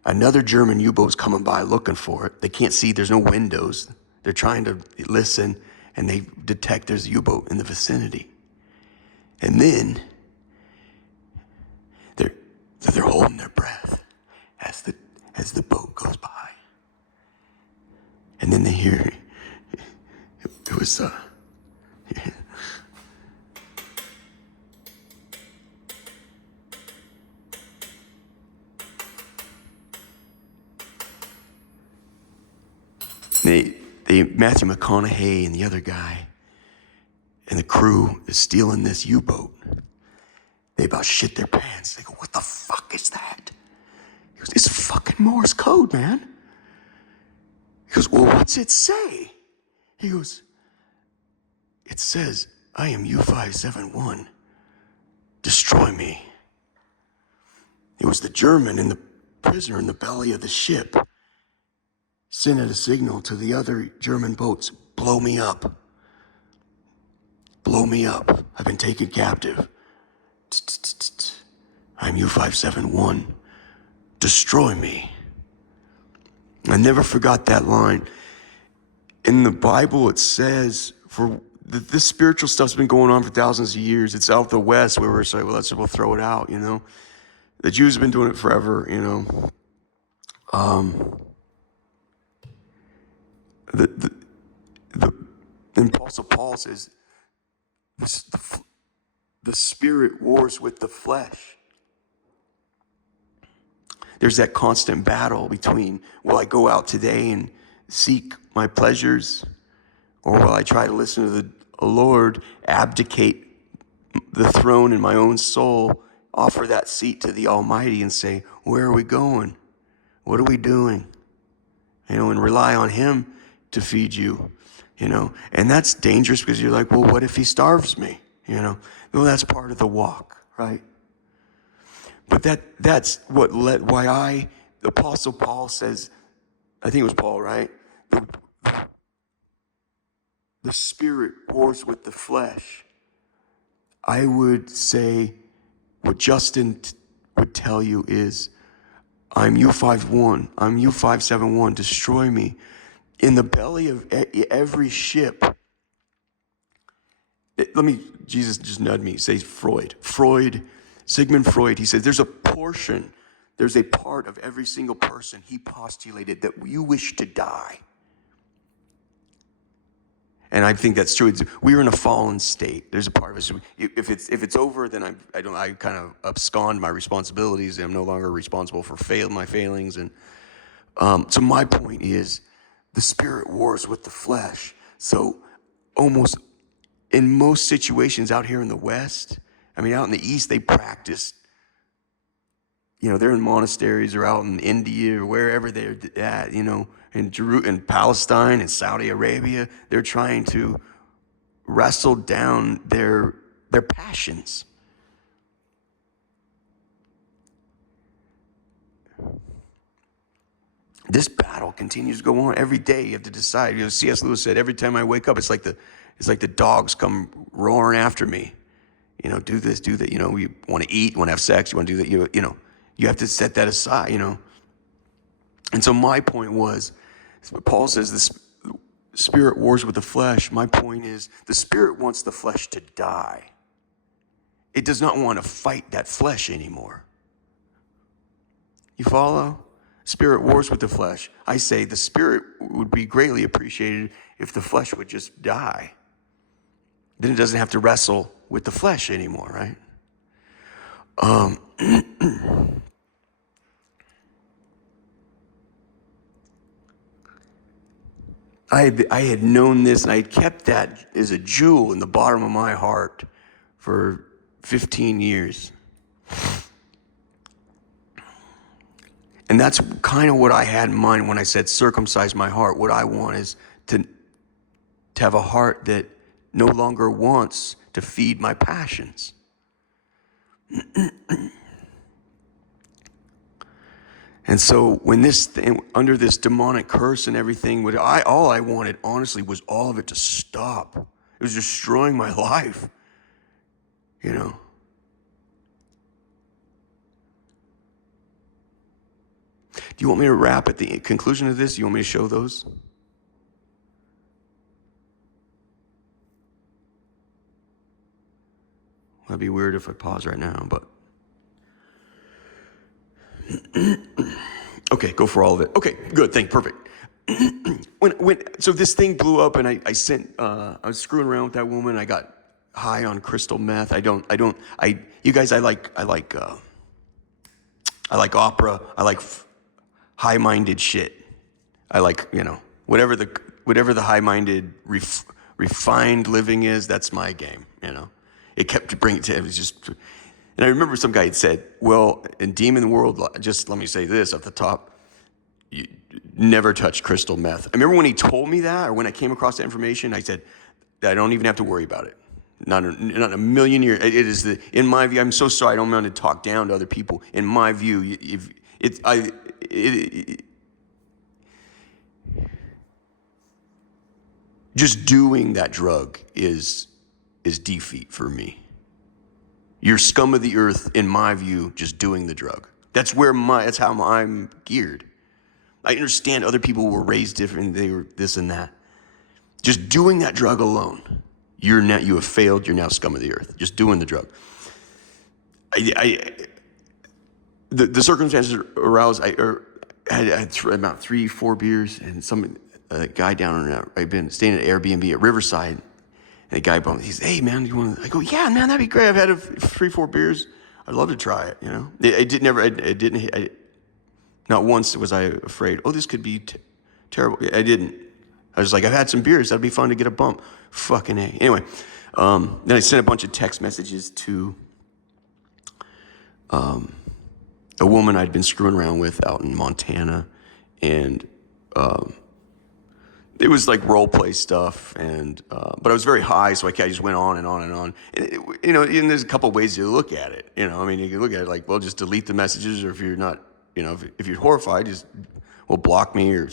Another German U-boat's coming by looking for it. They can't see, there's no windows. They're trying to listen and they detect there's a U-boat in the vicinity. And then they're holding their breath as the boat goes by. And then they hear it was Matthew McConaughey and the other guy and the crew is stealing this U-boat. They about shit their pants. They go, what the fuck is that? He goes, it's fucking Morse code, man. He goes, well, what's it say? He goes, it says, I am U-571. Destroy me. It was the German and the prisoner in the belly of the ship sending a signal to the other German boats, blow me up. Blow me up. I've been taken captive. I'm U-571. Destroy me. I never forgot that line. In the Bible, it says, for this spiritual stuff's been going on for thousands of years. It's out the West where we're saying, well, we'll throw it out, you know. The Jews have been doing it forever, you know. The Apostle Paul says, the spirit wars with the flesh. There's that constant battle between, will I go out today and seek my pleasures, or will I try to listen to the Lord, abdicate the throne in my own soul, offer that seat to the Almighty and say, where are we going? What are we doing? You know, and rely on Him to feed you, you know. And that's dangerous because you're like, well, what if He starves me? You know, well, that's part of the walk, right? But that's what the Apostle Paul says, I think it was Paul, right? The spirit wars with the flesh. I would say what Justin would tell you is, I'm U-51, I'm U-571, destroy me. In the belly of every ship, Jesus just nudged me, say Sigmund Freud, he says, there's a part of every single person he postulated that you wish to die. And I think that's true. We're in a fallen state. There's a part of us. If it's over, then I kind of abscond my responsibilities. I'm no longer responsible for my failings. And so my point is, the spirit wars with the flesh. So almost in most situations out here in the West, I mean, out in the East, they practice. You know, they're in monasteries or out in India or wherever they're at, you know, in Palestine and Saudi Arabia. They're trying to wrestle down their passions. This battle continues to go on every day. You have to decide. You know, C.S. Lewis said, every time I wake up, it's like the dogs come roaring after me. You know, do this, do that. You know, you want to eat, you want to have sex, you want to do that. You know, you have to set that aside, you know. And so my point was, Paul says the spirit wars with the flesh. My point is, the spirit wants the flesh to die. It does not want to fight that flesh anymore. You follow? Spirit wars with the flesh. I say the spirit would be greatly appreciated if the flesh would just die. Then it doesn't have to wrestle with the flesh anymore, right? I had known this, and I had kept that as a jewel in the bottom of my heart for 15 years. And that's kind of what I had in mind when I said circumcise my heart. What I want is to have a heart that no longer wants to feed my passions. And so when this thing, under this demonic curse and everything, all I wanted, honestly, was all of it to stop. It was destroying my life, you know. Do you want me to wrap at the conclusion of this? Do you want me to show those? That'd be weird if I pause right now, but. Okay, go for all of it. Okay, good, perfect. So this thing blew up, and I was screwing around with that woman. I got high on crystal meth. You guys, I like opera. I like high-minded shit. I like, you know, whatever the high-minded, refined living is, that's my game, you know. It kept bringing it was just, and I remember some guy had said, well, in demon world, just let me say this at the top, you never touch crystal meth. I remember when he told me that, or when I came across that information, I said, I don't even have to worry about it. Not a million years. It is in my view, I'm so sorry, I don't want to talk down to other people. In my view, just doing that drug is defeat for me. You're scum of the earth, in my view, just doing the drug. That's how I'm geared. I understand other people were raised different, they were this and that. Just doing that drug alone, You have failed. You're now scum of the earth. Just doing the drug. The circumstances aroused. I had about 3-4 beers, and a guy down in I've been staying at Airbnb at Riverside, and the guy bumped. He said, "Hey man, you want to?" I go, "Yeah, man, that'd be great. I've had 3-4 beers. I'd love to try it. Not once was I afraid. Oh, this could be terrible. I didn't. I was like, I've had some beers. That'd be fun to get a bump. Fucking A. Anyway, then I sent a bunch of text messages to a woman I'd been screwing around with out in Montana, and it was like role play stuff, and but I was very high, so I just went on and on and on. And there's a couple of ways to look at it. You can look at it like, well, just delete the messages, or if you're not, if you're horrified, just block me, or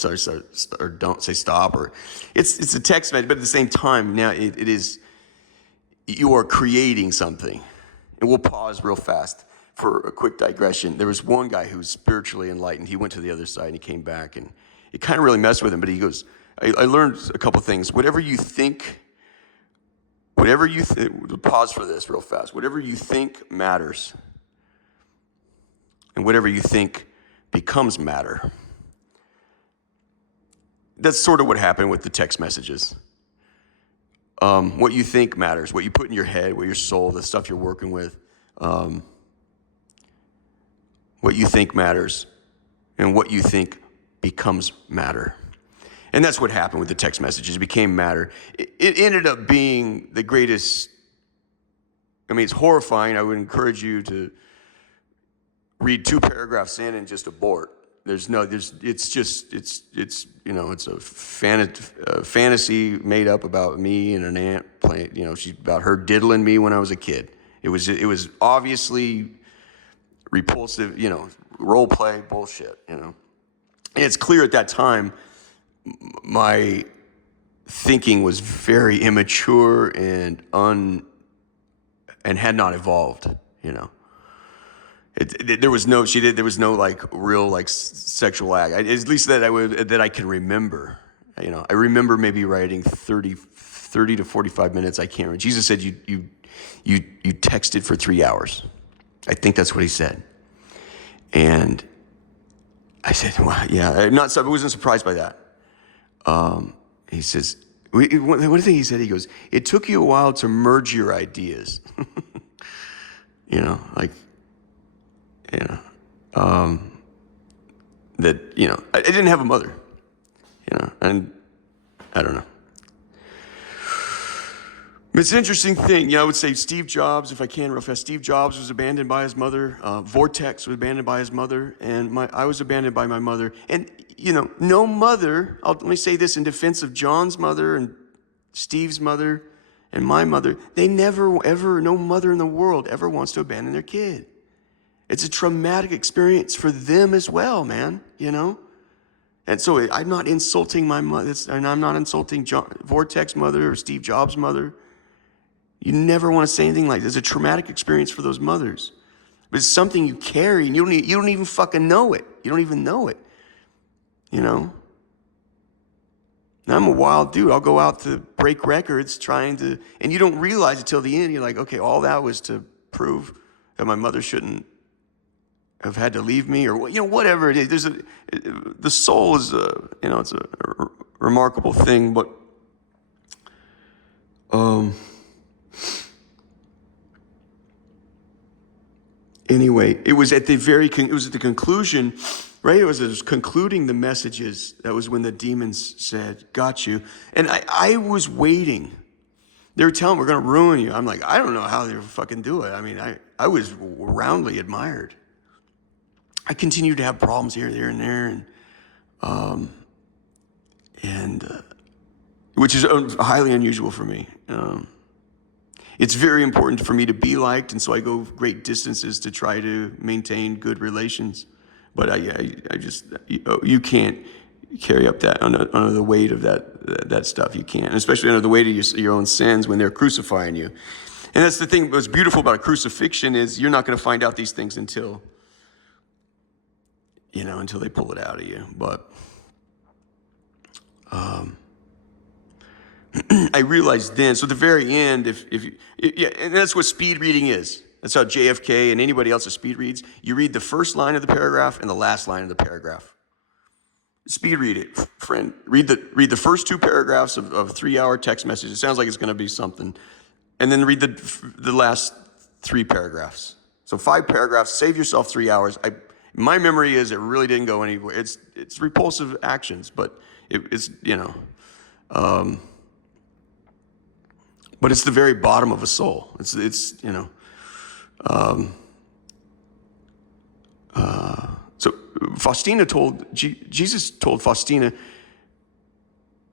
don't say stop, or it's a text message. But at the same time, now it is, you are creating something. And we'll pause real fast for a quick digression. There was one guy who was spiritually enlightened. He went to the other side and he came back, and it kind of really messed with him. But he goes, I learned a couple things. Pause for this real fast. Whatever you think matters, and whatever you think becomes matter. That's sort of what happened with the text messages. What you think matters, what you put in your head, what your soul, the stuff you're working with. What you think matters, and what you think becomes matter. And that's what happened with the text messages. It became matter. It ended up being the greatest. It's horrifying. I would encourage you to read 2 paragraphs in and just abort. It's a fantasy made up about me and an aunt playing, she's about her diddling me when I was a kid. It was obviously repulsive, role play bullshit, And it's clear at that time, my thinking was very immature and had not evolved, There was no like real like sexual act, at least that I can remember. I remember maybe writing 30 to 45 minutes. I can't remember. Jesus said you texted for 3 hours. I think that's what he said. And I said, well, yeah, I wasn't surprised by that. He says, one thing he said, he goes, it took you a while to merge your ideas. I didn't have a mother, and I don't know. But it's an interesting thing. I would say Steve Jobs, if I can real fast. Steve Jobs was abandoned by his mother. Vortex was abandoned by his mother. And I was abandoned by my mother. And, no mother, let me say this in defense of John's mother and Steve's mother and my mother. They never, ever, no mother in the world ever wants to abandon their kid. It's a traumatic experience for them as well, man, And so I'm not insulting my mother, and I'm not insulting Vortex mother or Steve Jobs' mother. You never want to say anything like this. It's a traumatic experience for those mothers. But it's something you carry, and you don't even fucking know it. You don't even know it. And I'm a wild dude. I'll go out to break records and you don't realize it till the end. You're like, okay, all that was to prove that my mother shouldn't have had to leave me, or whatever it is. The soul is it's a remarkable thing, but anyway, it was at the conclusion, right? It was concluding the messages. That was when the demons said, got you. And I was waiting. They were telling me, we're going to ruin you. I'm like, I don't know how they fucking do it. I was roundly admired. I continued to have problems here, there, and there, and which is highly unusual for me. It's very important for me to be liked, and so I go great distances to try to maintain good relations. But you can't carry up that under the weight of that stuff. You can't, especially under the weight of your own sins when they're crucifying you. And that's the thing. What's beautiful about a crucifixion is you're not going to find out these things until they pull it out of you. But I realized then, so at the very end, yeah, and that's what speed reading is. That's how JFK and anybody else that speed reads. You read the first line of the paragraph and the last line of the paragraph. Speed read it, friend. Read the first two paragraphs of a 3-hour text message. It sounds like it's going to be something. And then read the last 3 paragraphs. So 5 paragraphs, save yourself 3 hours. My memory is it really didn't go anywhere. It's repulsive actions, but it's, but it's the very bottom of a soul. It's so Faustina Jesus told Faustina,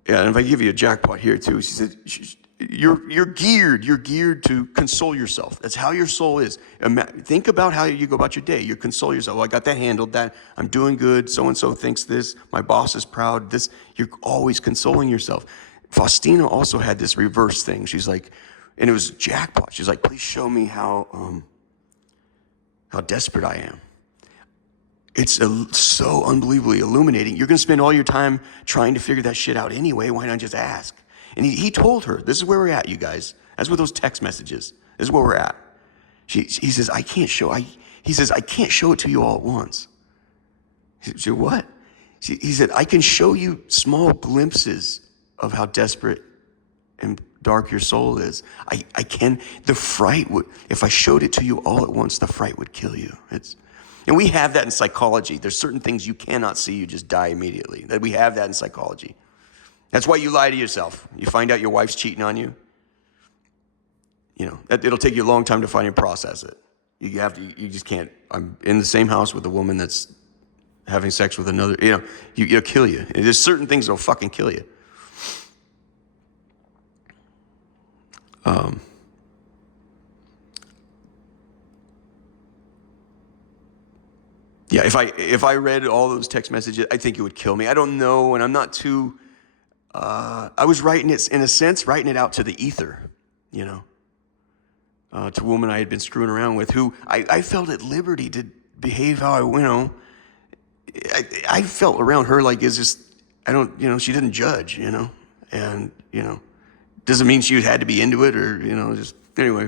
yeah, and if I give you a jackpot here too, she said, you're geared to console yourself. That's how your soul is. Think about how you go about your day. You console yourself. Well, I got that handled, that I'm doing good. So-and-so thinks this, my boss is proud, this. You're always consoling yourself. Faustina also had this reverse thing. She's like, and it was jackpot. She's like, please show me how desperate I am. It's so unbelievably illuminating. You're going to spend all your time trying to figure that shit out anyway. Why not just ask? And he told her, this is where we're at, you guys. That's what those text messages. This is where we're at. He says, I can't show it to you all at once. She said, what? He said, I can show you small glimpses of how desperate and dark your soul is. I can, the fright would, if I showed it to you all at once, the fright would kill you. And we have that in psychology. There's certain things you cannot see, you just die immediately. That we have that in psychology. That's why you lie to yourself. You find out your wife's cheating on you. It'll take you a long time to finally process it. You just can't. I'm in the same house with a woman that's having sex with another, it'll kill you. And there's certain things that'll fucking kill you. Yeah, if I read all those text messages, I think it would kill me. I don't know, and I'm not too, I was writing it, in a sense, writing it out to the ether, to a woman I had been screwing around with, who I felt at liberty to behave how I felt around her like it's just, she didn't judge, and, doesn't mean she had to be into it or, just, anyway.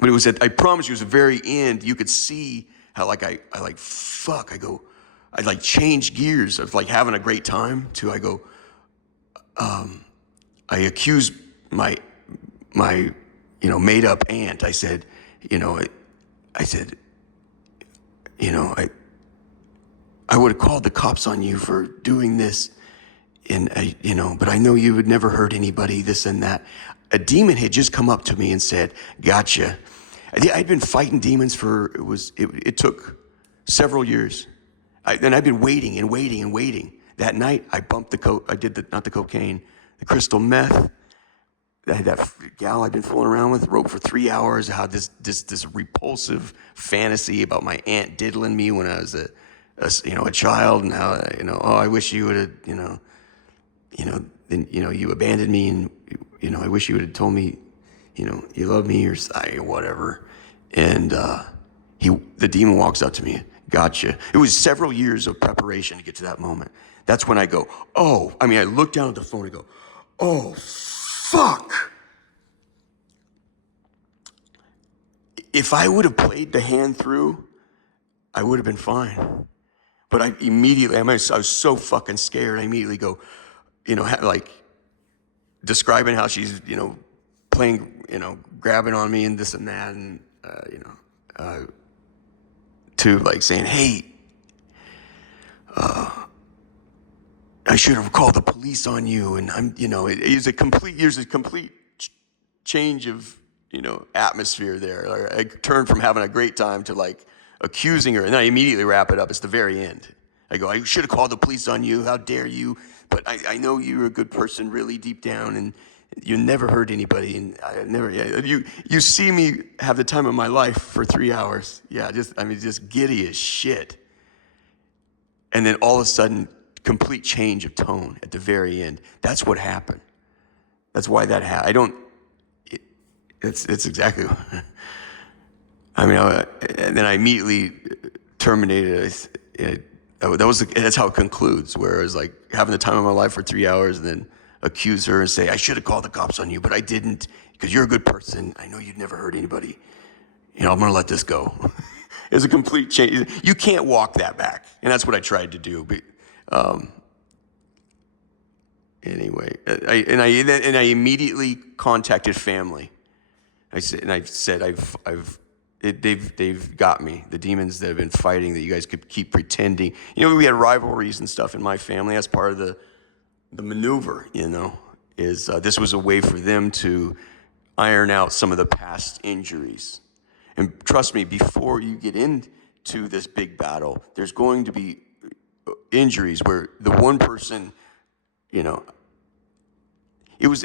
But it was I promise you, it was the very end. You could see how I change gears of like having a great time to I accused my made up aunt. I said, I would have called the cops on you for doing this. And but I know you would never hurt anybody, this and that. A demon had just come up to me and said, gotcha. I'd been fighting demons it took several years. And I've been waiting and waiting and waiting. That night, I bumped not the cocaine, the crystal meth. That gal I'd been fooling around with, wrote for 3 hours how this repulsive fantasy about my aunt diddling me when I was a child, and how, I wish you would have, then, you abandoned me, and, I wish you would have told me, you love me or whatever. And the demon walks up to me, gotcha. It was several years of preparation to get to that moment. That's when I go, I look down at the phone and go, oh, fuck. If I would have played the hand through, I would have been fine. But I immediately, I was so fucking scared. I immediately go, describing how she's, playing, grabbing on me and this and that, and, to like saying, hey, I should have called the police on you. And I'm, there's a complete change of, atmosphere there. I turned from having a great time to like accusing her. And then I immediately wrap it up. It's the very end. I go, I should have called the police on you. How dare you? But I know you're a good person really deep down, and you never hurt anybody. And I never, you see me have the time of my life for 3 hours. Yeah, just giddy as shit. And then all of a sudden, complete change of tone at the very end. That's what happened. That's why that happened. It's exactly. And then I immediately terminated. that's how it concludes. Whereas like having the time of my life for 3 hours and then accuse her and say, I should have called the cops on you, but I didn't because you're a good person. I know you'd never hurt anybody. I'm going to let this go. It's a complete change. You can't walk that back. And that's what I tried to do. But anyway, I immediately contacted family. I said, they've got me. The demons that have been fighting that you guys could keep pretending. We had rivalries and stuff in my family. That's part of the maneuver, is this was a way for them to iron out some of the past injuries. And trust me, before you get into this big battle, there's going to be injuries where the one person, it was,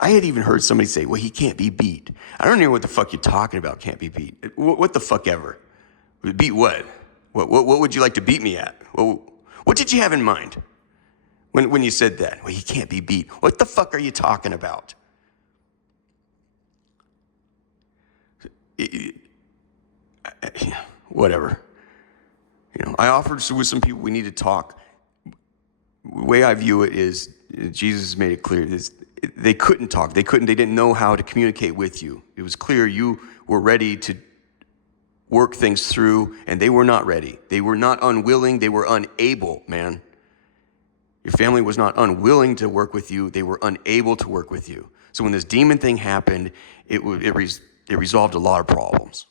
I had even heard somebody say, well, he can't be beat. I don't know what the fuck you're talking about, can't be beat. What the fuck ever? Beat what? What would you like to beat me at? What did you have in mind when you said that? Well, he can't be beat. What the fuck are you talking about? Whatever. I offered with some people we need to talk. The way I view it is Jesus made it clear. They couldn't talk. They didn't know how to communicate with you. It was clear you were ready to work things through, and they were not ready. They were not unwilling. They were unable, man. Your family was not unwilling to work with you. They were unable to work with you. So when this demon thing happened, it resolved a lot of problems.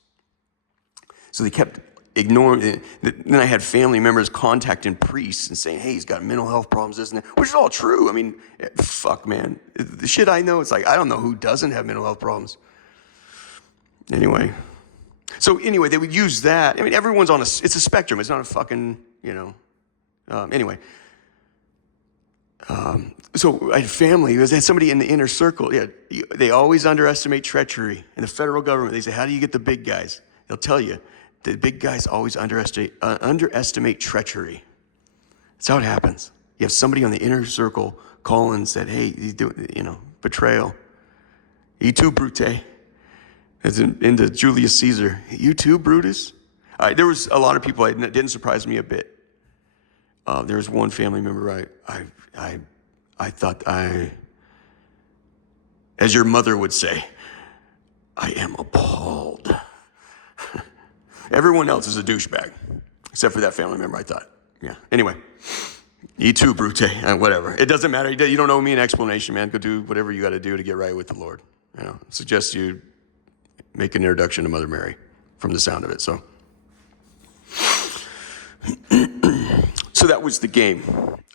So they kept ignoring it. Then I had family members contacting priests and saying, hey, he's got mental health problems, this and that, which is all true. I mean, fuck, man. The shit I know, it's like, I don't know who doesn't have mental health problems. Anyway, they would use that. I mean, everyone's it's a spectrum. It's not a fucking, anyway. So I had family, I had somebody in the inner circle. Yeah, they always underestimate treachery. In the federal government, they say, how do you get the big guys? They'll tell you, the big guys always underestimate treachery. That's how it happens. You have somebody on the inner circle call and said, hey, he's doing, betrayal. You too, Brute. As into Julius Caesar. You too, Brutus? All right, there was a lot of people, it didn't surprise me a bit. There was one family member I thought as your mother would say, I am appalled. Everyone else is a douchebag, except for that family member, I thought. Yeah. Anyway, you too, Brute. Whatever. It doesn't matter. You don't owe me an explanation, man. Go do whatever you got to do to get right with the Lord. Suggest you make an introduction to Mother Mary from the sound of it. So that was the game.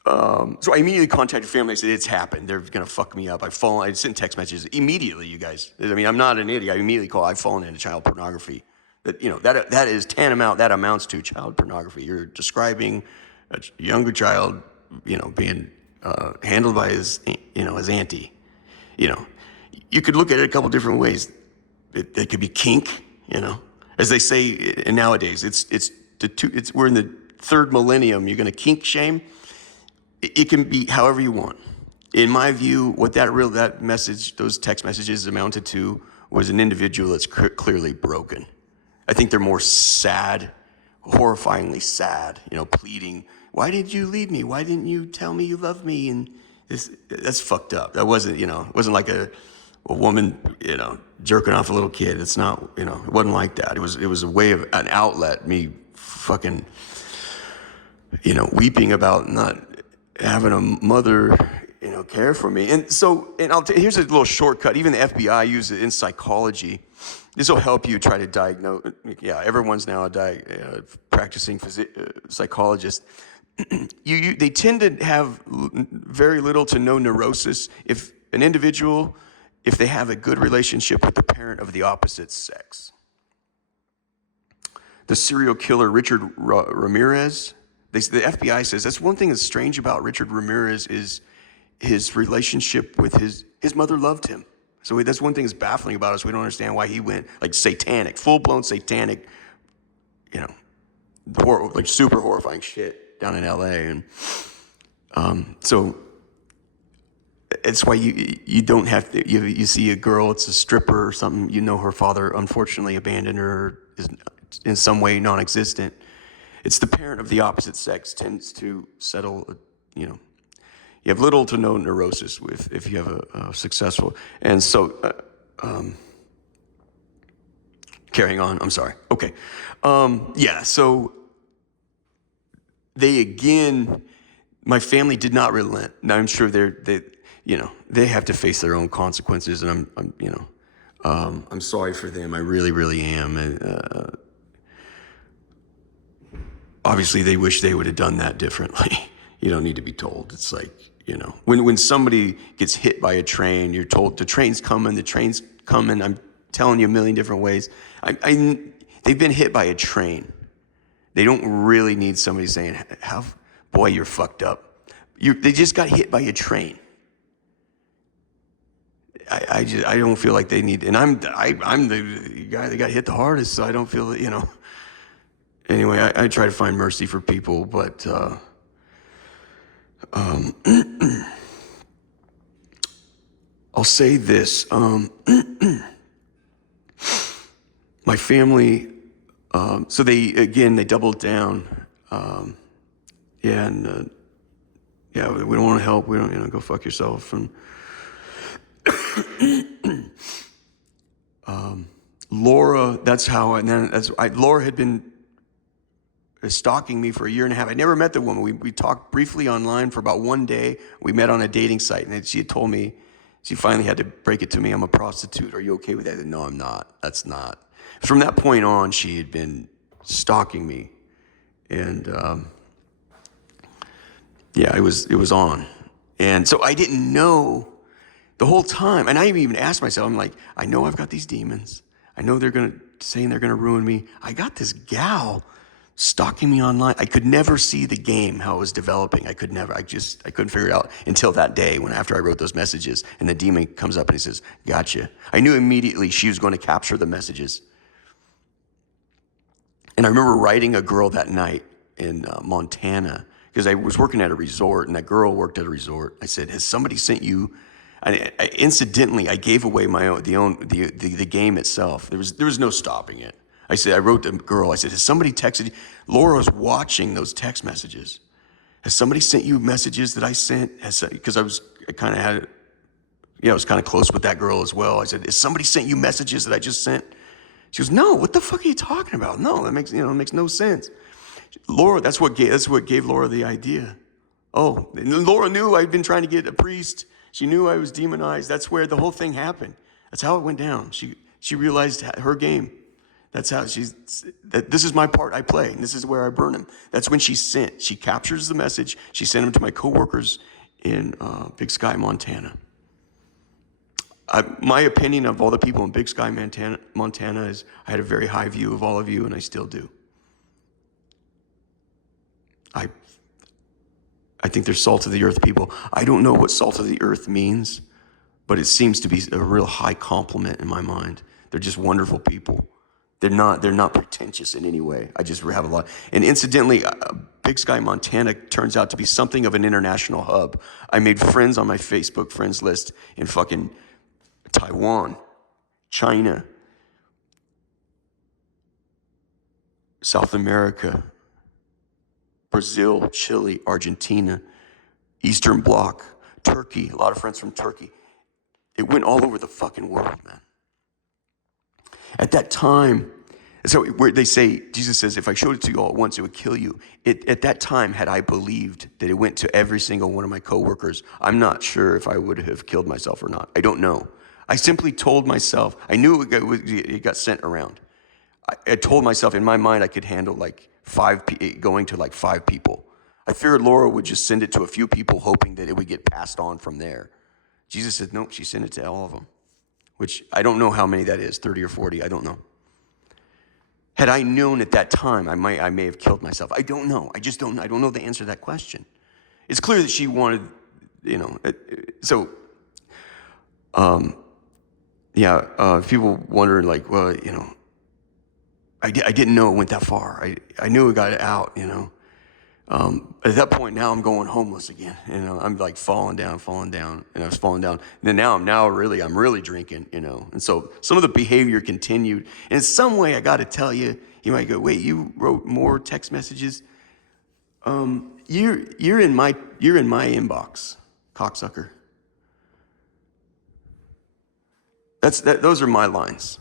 So I immediately contacted family. I said, it's happened. They're going to fuck me up. I sent text messages immediately, you guys. I mean, I'm not an idiot. I immediately called. I've fallen into child pornography. That is tantamount. That amounts to child pornography. You're describing a younger child, being handled by his auntie. You could look at it a couple different ways. It could be kink, as they say nowadays. We're in the third millennium. You're going to kink shame. It can be however you want. In my view, what that message, those text messages amounted to was an individual that's clearly broken. I think they're more sad, horrifyingly sad, pleading, why did you leave me? Why didn't you tell me you love me? And that's fucked up. That wasn't, it wasn't like a woman, jerking off a little kid. It's not, it wasn't like that. It was a way of an outlet, me fucking, weeping about not having a mother, care for me. And so, here's a little shortcut. Even the FBI uses it in psychology. This will help you try to diagnose. Yeah, everyone's now a practicing psychologist. They tend to have very little to no neurosis if an individual, if they have a good relationship with the parent of the opposite sex. The serial killer Richard Ramirez, the FBI says that's one thing that's strange about Richard Ramirez is his relationship with his mother loved him. So that's one thing that's baffling about us. We don't understand why he went like satanic, full-blown satanic, like super horrifying shit down in LA. And so it's why you don't have to, you see a girl, it's a stripper or something, her father unfortunately abandoned her, is in some way non-existent. it's the parent of the opposite sex tends to settle, you know, you have little to no neurosis if you have a successful. And so, carrying on, I'm sorry. Okay. Yeah, so they again, my family did not relent. Now I'm sure they have to face their own consequences, and I'm sorry for them. I really, really am. And, obviously, they wish they would have done that differently. You don't need to be told. It's like, when somebody gets hit by a train, you're told the train's coming. I'm telling you a million different ways. They've been hit by a train. They don't really need somebody saying, boy, you're fucked up. They just got hit by a train. I don't feel like they need, and I'm the guy that got hit the hardest, so I don't feel that, Anyway, I try to find mercy for people, but I'll say this. My family, so they doubled down. We don't want to help. We don't, go fuck yourself. And Laura, Laura had been stalking me for a year and a half. I never met the woman. We talked briefly online for about one day. We met on a dating site, and she had told me, she finally had to break it to me, I'm a prostitute. Are you okay with that? And no, I'm not. That's not. From that point on, she had been stalking me. And it was on. And so I didn't know the whole time. And I even asked myself, I'm like, I know I've got these demons. I know they're saying they're going to ruin me. I got this gal stalking me online. I could never see the game, how it was developing. I couldn't figure it out until that day after I wrote those messages, and the demon comes up and he says, gotcha. I knew immediately she was going to capture the messages. And I remember writing a girl that night in Montana, because I was working at a resort, and that girl worked at a resort. I said, has somebody sent you? Incidentally, I gave away the game itself. There was no stopping it. I wrote the girl, I said, has somebody texted you? Laura's watching those text messages. Has somebody sent you messages that I sent? Because I was kind of close with that girl as well. I said, has somebody sent you messages that I just sent? She goes, no, what the fuck are you talking about? No, that makes no sense. Laura, that's what gave Laura the idea. Oh, and Laura knew I'd been trying to get a priest. She knew I was demonized. That's where the whole thing happened. That's how it went down. She realized her game. That's how this is my part I play, and this is where I burn him. That's when she captures the message. She sent them to my coworkers in Big Sky, Montana. My opinion of all the people in Big Sky, Montana is I had a very high view of all of you, and I still do. I think they're salt of the earth people. I don't know what salt of the earth means, but it seems to be a real high compliment in my mind. They're just wonderful people. They're not pretentious in any way. I just have a lot. And incidentally, Big Sky, Montana turns out to be something of an international hub. I made friends on my Facebook friends list in fucking Taiwan, China, South America, Brazil, Chile, Argentina, Eastern Bloc, Turkey, a lot of friends from Turkey. It went all over the fucking world, man. At that time, so where they say, Jesus says, if I showed it to you all at once, it would kill you. At that time, had I believed that it went to every single one of my coworkers, I'm not sure if I would have killed myself or not. I don't know. I simply told myself, I knew it got sent around. I told myself in my mind I could handle going to 5 people. I figured Laura would just send it to a few people, hoping that it would get passed on from there. Jesus said, nope, she sent it to all of them, which I don't know how many that is, 30 or 40, I don't know. Had I known at that time, I may have killed myself. I don't know. I just don't know. I don't know the answer to that question. It's clear that she wanted, people wondering I didn't know it went that far. I knew it got out, At that point, now I'm going homeless again. I'm like falling down, and I was falling down. And then I'm really drinking, And so some of the behavior continued. And in some way, I got to tell you, you might go, wait, you wrote more text messages? You're in my inbox, cocksucker. Those are my lines.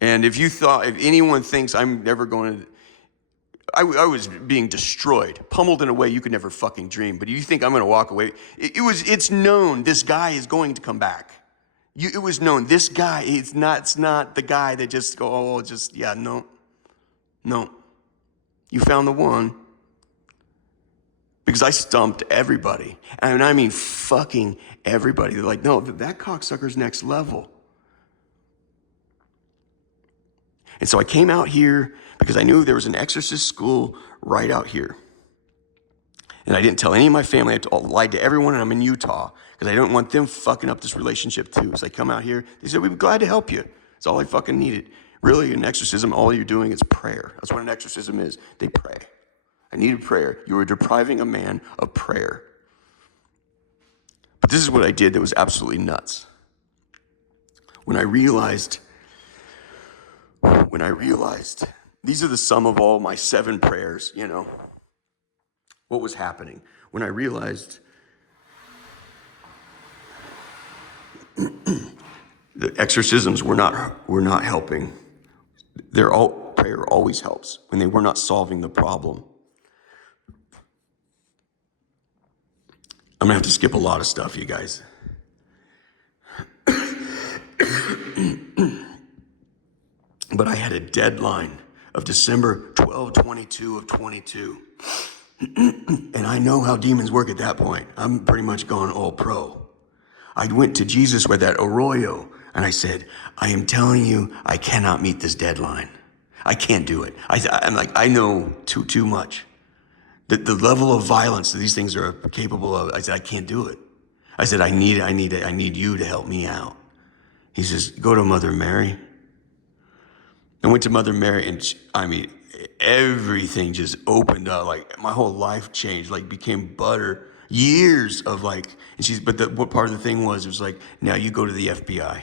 And if anyone thinks I'm never going to, I was being destroyed, pummeled in a way you could never fucking dream. But you think I'm going to walk away? It's known this guy is going to come back. It was known this guy. It's not the guy that just go, no. You found the one. Because I stumped everybody. And I mean fucking everybody. They're like, no, that cocksucker's next level. And so I came out here because I knew there was an exorcist school right out here. And I didn't tell any of my family. I lied to everyone, and I'm in Utah because I don't want them fucking up this relationship too. So I come out here. They said, we'd be glad to help you. That's all I fucking needed. Really, an exorcism, all you're doing is prayer. That's what an exorcism is. They pray. I needed prayer. You were depriving a man of prayer. But this is what I did that was absolutely nuts. When I realized these are the sum of all my 7 prayers, what was happening. When I realized the exorcisms were not helping. Prayer always helps when they were not solving the problem. I'm gonna have to skip a lot of stuff, you guys. But I had a deadline of December 12/22 of 22. And I know how demons work at that point. I'm pretty much gone all pro. I went to Jesus with that Arroyo and I said, I am telling you, I cannot meet this deadline. I can't do it. I'm like, I know too much. The level of violence that these things are capable of, I said, I can't do it. I said, I need you to help me out. He says, go to Mother Mary. I went to Mother Mary and everything just opened up. Like my whole life changed, like became butter. Years of like, but what part of the thing was, it was like, now you go to the FBI.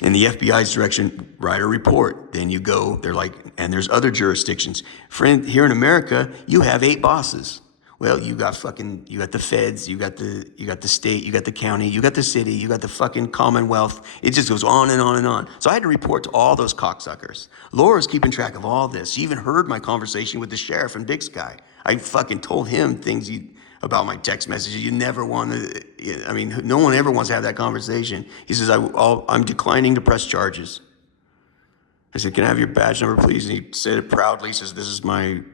In the FBI's direction, write a report. Then you go, they're like, and there's other jurisdictions. Friend, here in America, you have 8 bosses. Well, you got the feds, you got the state, you got the county, you got the city, you got the fucking Commonwealth. It just goes on and on and on. So I had to report to all those cocksuckers. Laura's keeping track of all this. She even heard my conversation with the sheriff in Big Sky. I fucking told him things about my text messages. You never want to, no one ever wants to have that conversation. He says, I'm declining to press charges. I said, can I have your badge number, please? And he said it proudly. He says, this is my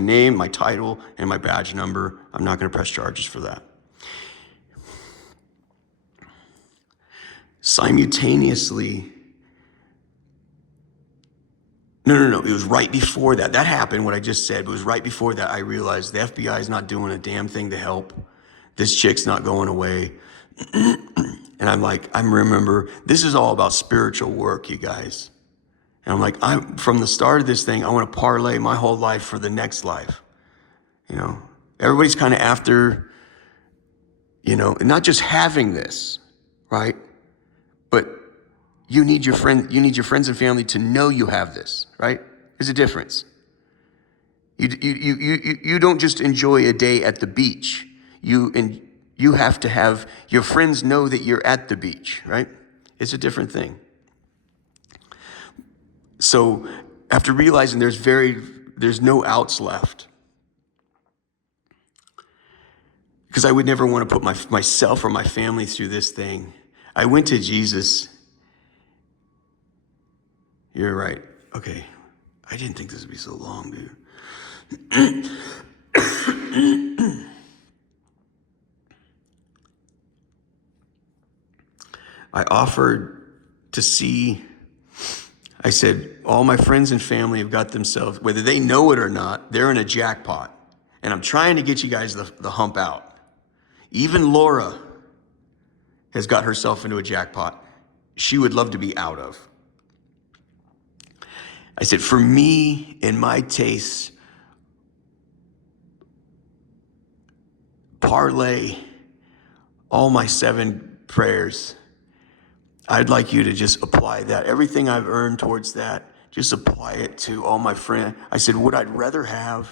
name, my title, and my badge number. I'm not going to press charges for that. Simultaneously, no. It was right before that. That happened, what I just said. It was right before that I realized the FBI is not doing a damn thing to help. This chick's not going away. And I'm remember, this is all about spiritual work, you guys. And I'm like, from the start of this thing, I want to parlay my whole life for the next life. Everybody's kind of after, not just having this, right? But you need your friends and family to know you have this, right? There's a difference. You don't just enjoy a day at the beach. You have to have your friends know that you're at the beach, right? It's a different thing. So after realizing there's no outs left, because I would never want to put myself or my family through this thing, I went to Jesus. You're right. Okay. I didn't think this would be so long, dude. I offered to see. I said, all my friends and family have got themselves, whether they know it or not, they're in a jackpot. And I'm trying to get you guys the hump out. Even Laura has got herself into a jackpot she would love to be out of. I said, for me and my tastes, parlay all my 7 prayers. I'd like you to just apply that. Everything I've earned towards that, just apply it to all my friends. I said, what I'd rather have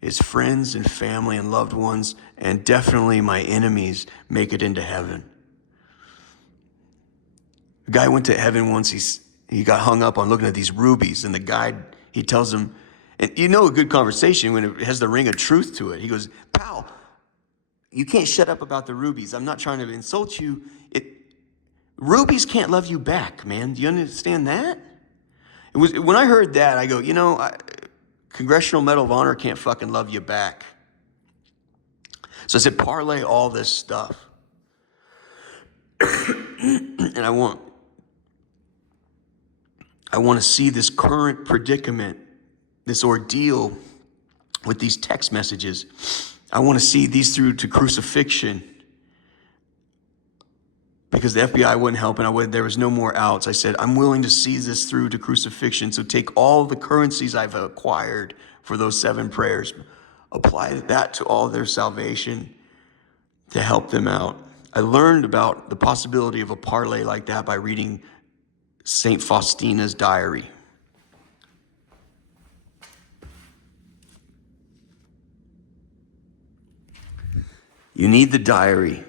is friends and family and loved ones, and definitely my enemies make it into heaven. A guy went to heaven once. He got hung up on looking at these rubies, and the guide, he tells him, and you know a good conversation when it has the ring of truth to it. He goes, pal, you can't shut up about the rubies. I'm not trying to insult you. Rubies can't love you back, man. Do you understand that? It was when I heard that, I go, Congressional Medal of Honor can't fucking love you back. So I said, parlay all this stuff. And I want to see this current predicament, this ordeal with these text messages. I want to see these through to crucifixion. Because the FBI wouldn't help and there was no more outs. I said, I'm willing to see this through to crucifixion. So take all the currencies I've acquired for those 7 prayers, apply that to all their salvation to help them out. I learned about the possibility of a parlay like that by reading St. Faustina's diary. You need the diary.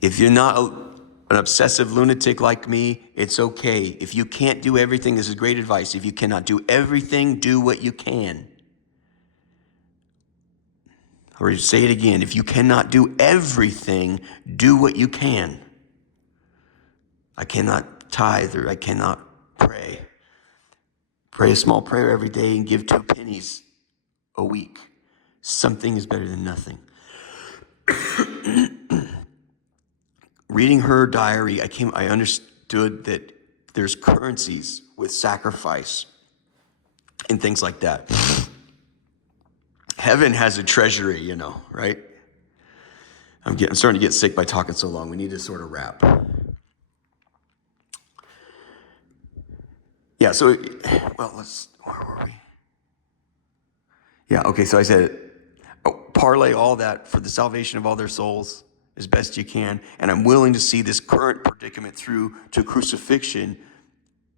If you're not an obsessive lunatic like me, it's okay. If you can't do everything, this is great advice. If you cannot do everything, do what you can. Or say it again. If you cannot do everything, do what you can. I cannot tithe or I cannot pray. Pray a small prayer every day and give 2 pennies a week. Something is better than nothing. Reading her diary, I understood that there's currencies with sacrifice and things like that. Heaven has a treasury, right? I'm starting to get sick by talking so long. We need to sort of wrap. Yeah, so, where were we? Yeah, okay, so I said, parlay all that for the salvation of all their souls as best you can, and I'm willing to see this current predicament through to crucifixion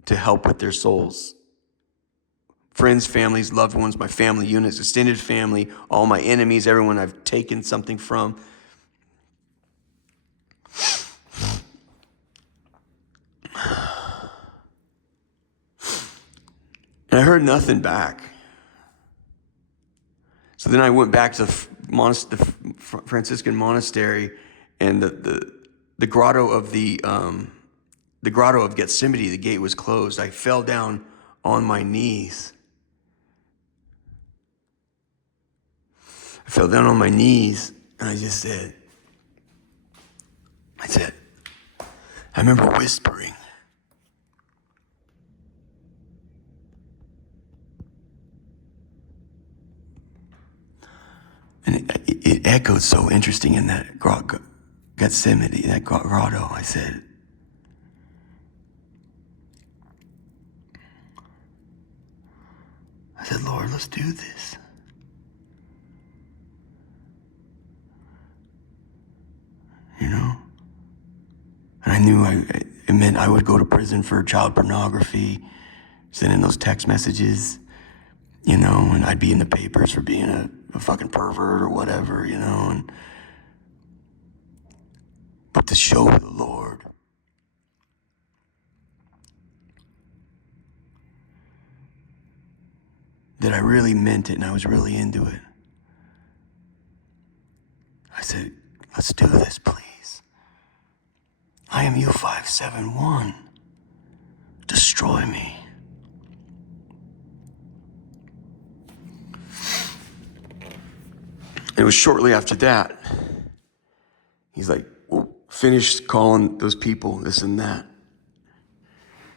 to help with their souls. Friends, families, loved ones, my family units, extended family, all my enemies, everyone I've taken something from. And I heard nothing back. So then I went back to the Franciscan monastery, and the grotto of the grotto of Gethsemane. The gate was closed. I fell down on my knees. I fell down on my knees, and I said, I remember whispering, and it echoed so interesting in that Gethsemane, that grotto. I said, Lord, let's do this. And I knew it meant I would go to prison for child pornography, sending those text messages, and I'd be in the papers for being a fucking pervert or whatever, but to show the Lord that I really meant it and I was really into it. I said, let's do this, please. I am U571. Destroy me. It was shortly after that. He's like, well, finish calling those people this and that.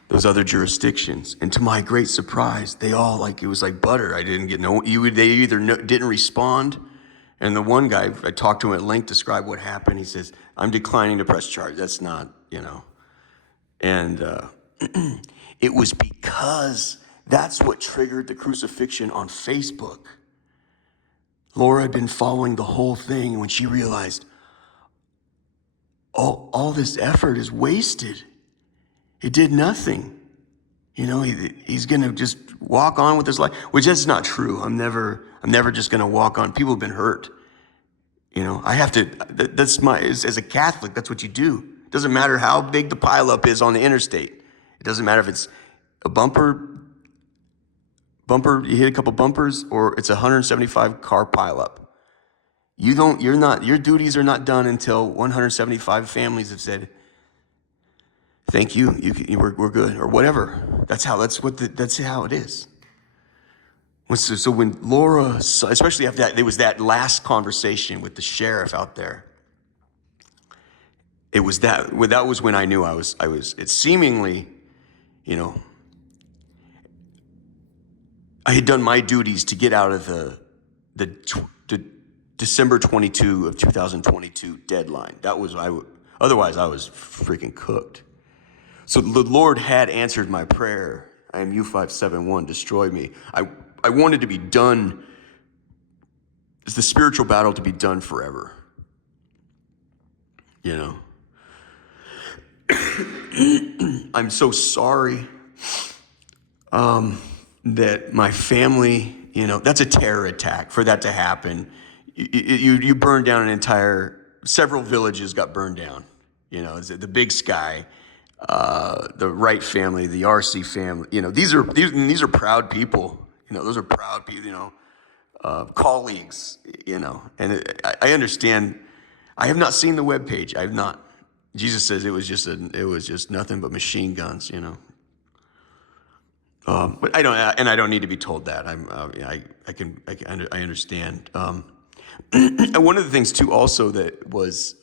Those other jurisdictions. And to my great surprise, they all, it was like butter. I didn't get they either didn't respond. And the one guy, I talked to him at length, described what happened. He says, I'm declining to press charge. That's not, And it was because that's what triggered the crucifixion on Facebook. Laura had been following the whole thing, and when she realized all this effort is wasted, it did nothing. He's gonna just walk on with his life, which is not true. I'm never just gonna walk on. People have been hurt. I have to, as a Catholic, that's what you do. It doesn't matter how big the pileup is on the interstate. It doesn't matter if it's a bumper, you hit a couple bumpers, or it's a 175 car pileup. Your duties are not done until 175 families have said, thank you, we're good, or whatever. That's how it is. So when Laura, especially after that, there was that last conversation with the sheriff out there. That was when I knew it's seemingly, I had done my duties to get out of the December 22 of 2022 deadline. Otherwise I was freaking cooked. So the Lord had answered my prayer. I am U571, destroy me. I wanted to be done, it's the spiritual battle to be done forever. I'm so sorry that my family, that's a terror attack for that to happen. You burned down several villages got burned down. The Big Sky, the Wright family, the RC family, these are proud people. Those are proud people, colleagues, and I understand. I have not seen the webpage. I have not. Jesus says it was just nothing but machine guns, but I don't need to be told that. I understand. And one of the things too, also, that was,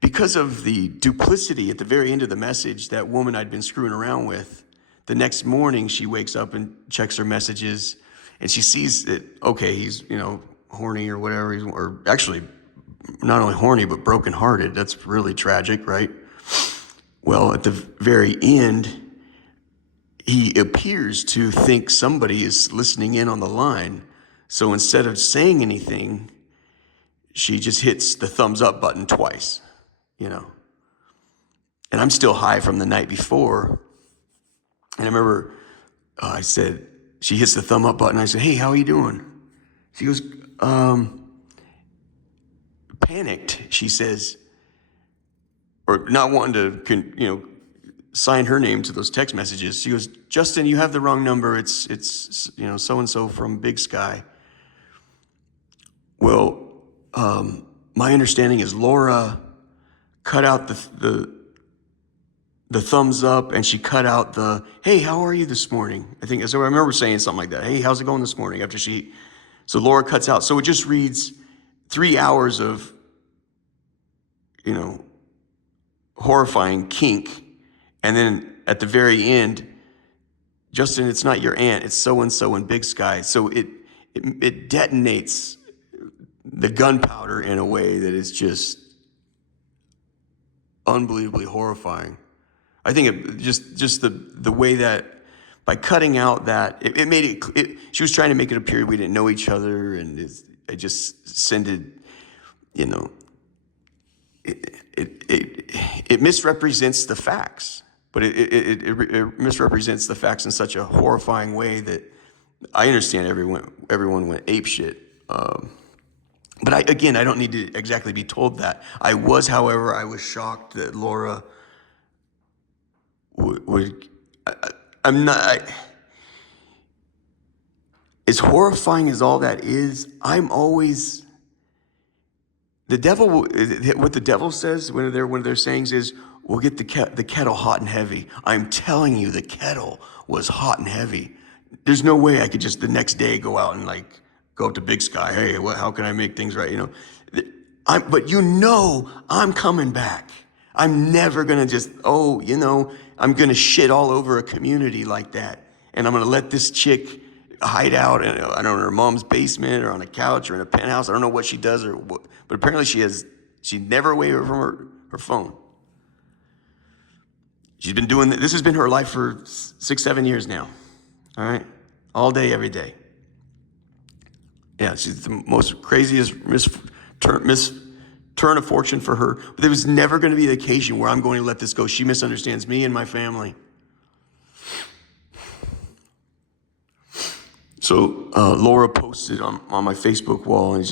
because of the duplicity at the very end of the message, that woman I'd been screwing around with, the next morning she wakes up and checks her messages, and she sees that, okay, he's, horny or whatever, or actually not only horny, but brokenhearted. That's really tragic, right? Well, at the very end, he appears to think somebody is listening in on the line. So instead of saying anything, she just hits the thumbs up button twice, And I'm still high from the night before. And I remember she hits the thumb up button. I said, hey, how are you doing? She goes, panicked, she says, or not wanting to, sign her name to those text messages. She goes, Justin, you have the wrong number. It's so-and-so from Big Sky. Well, my understanding is Laura cut out the thumbs up, and she cut out the, hey, how are you this morning? I think, so I remember saying something like that. Hey, how's it going this morning? So Laura cuts out. So it just reads 3 hours of, horrifying kink. And then at the very end, Justin, it's not your aunt, it's so-and-so in Big Sky. So it detonates the gunpowder in a way that is just unbelievably horrifying. I think just the way that by cutting out that, it made it, she was trying to make it appear we didn't know each other, and it just sended, it misrepresents the facts. But it misrepresents the facts in such a horrifying way that I understand everyone went apeshit. But I don't need to exactly be told that. However, I was shocked that Laura would. I'm not. As horrifying as all that is, I'm always. The devil. What the devil says, one of their sayings is, we'll get the kettle hot and heavy. I'm telling you, the kettle was hot and heavy. There's no way I could just the next day go out and go up to Big Sky. Hey, how can I make things right? But I'm coming back. I'm never gonna just, I'm gonna shit all over a community like that. And I'm gonna let this chick hide out in, I don't know, her mom's basement or on a couch or in a penthouse. I don't know what she does but apparently she never away from her phone. She's been doing this has been her life for 6-7 years now. All right? All day, every day. Yeah, she's the most craziest turn of fortune for her. But there was never going to be the occasion where I'm going to let this go. She misunderstands me and my family. So Laura posted on my Facebook wall, and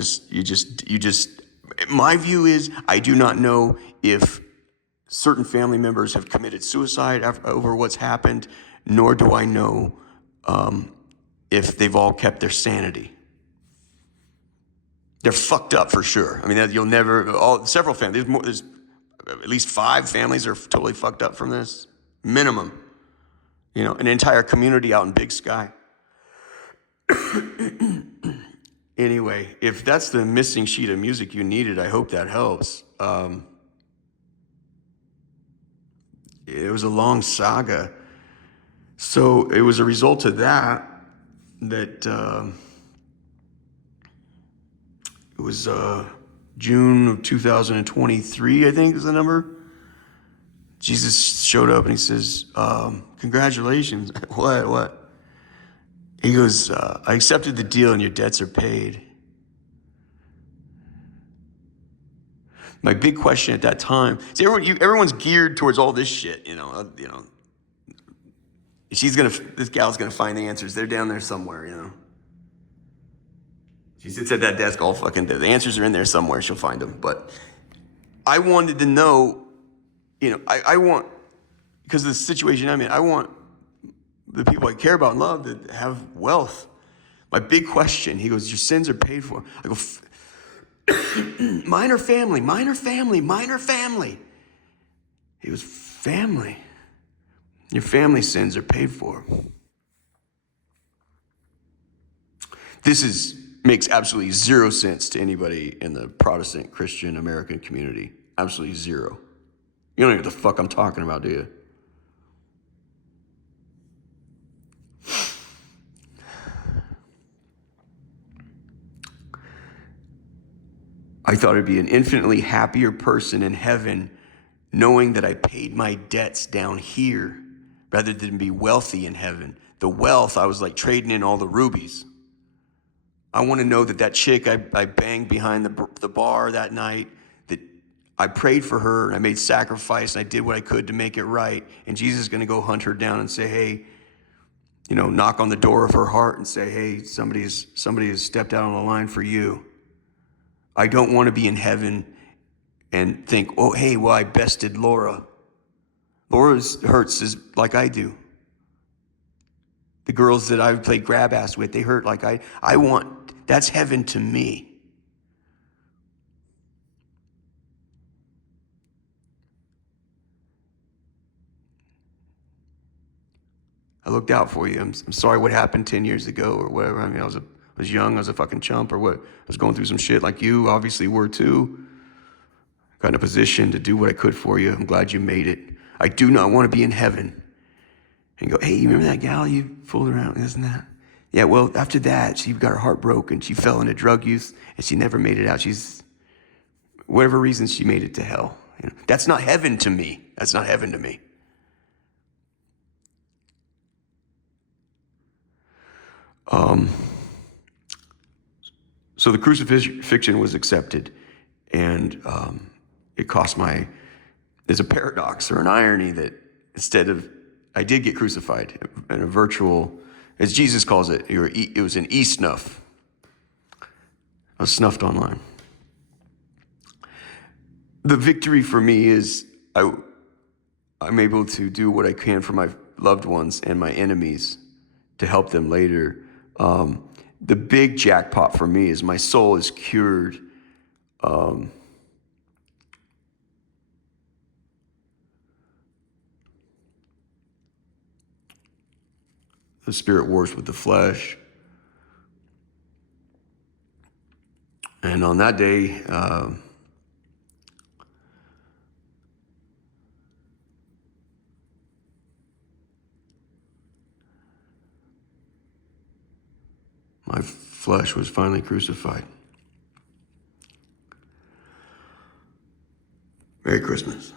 my view is I do not know if certain family members have committed suicide over what's happened, nor do I know if they've all kept their sanity. They're fucked up for sure. I mean, you'll never, several families, there's at least 5 families are totally fucked up from this, minimum. You know, an entire community out in Big Sky. Anyway, if that's the missing sheet of music you needed, I hope that helps. It was a long saga. So it was a result of that it was June of 2023, I think is the number. Jesus showed up and he says, congratulations. What? He goes, I accepted the deal and your debts are paid. My big question at that time, see, everyone's geared towards all this shit, you know. This gal's gonna find the answers. They're down there somewhere, you know. She sits at that desk all fucking day. The answers are in there somewhere. She'll find them. But I wanted to know, you know, I want, because of the situation I'm in, I want the people I care about and love to have wealth. My big question, he goes, your sins are paid for. I go, mine are family. He goes, family? Your family sins are paid for. This makes absolutely zero sense to anybody in the Protestant Christian American community. Absolutely zero. You don't know what the fuck I'm talking about, do you? I thought I'd be an infinitely happier person in heaven knowing that I paid my debts down here rather than be wealthy in heaven. The wealth, I was like trading in all the rubies. I want to know that chick I banged behind the bar that night, that I prayed for her and I made sacrifice and I did what I could to make it right. And Jesus is going to go hunt her down and say, hey, you know, knock on the door of her heart and say, hey, somebody has stepped out on the line for you. I don't want to be in heaven and think, oh, hey, well, I bested Laura. Laura's hurts is like I do. The girls that I've played grab ass with, they hurt like I want, that's heaven to me. I looked out for you. I'm sorry what happened 10 years ago or whatever. I mean, I was young, I was a fucking chump or what. I was going through some shit like you obviously were too. Got in a position to do what I could for you. I'm glad you made it. I do not want to be in heaven and go, hey, you remember that gal you fooled around with, isn't that? Yeah, well, after that, she got her heart broken. She fell into drug use and she never made it out. Whatever reason, she made it to hell. You know, that's not heaven to me. That's not heaven to me. So the crucifixion was accepted, and it cost there's a paradox or an irony that instead of, I did get crucified in a virtual, as Jesus calls it, it was an e-snuff. I was snuffed online. The victory for me is I'm able to do what I can for my loved ones and my enemies to help them later. The big jackpot for me is my soul is cured. The spirit wars with the flesh. And on that day, my flesh was finally crucified. Merry Christmas.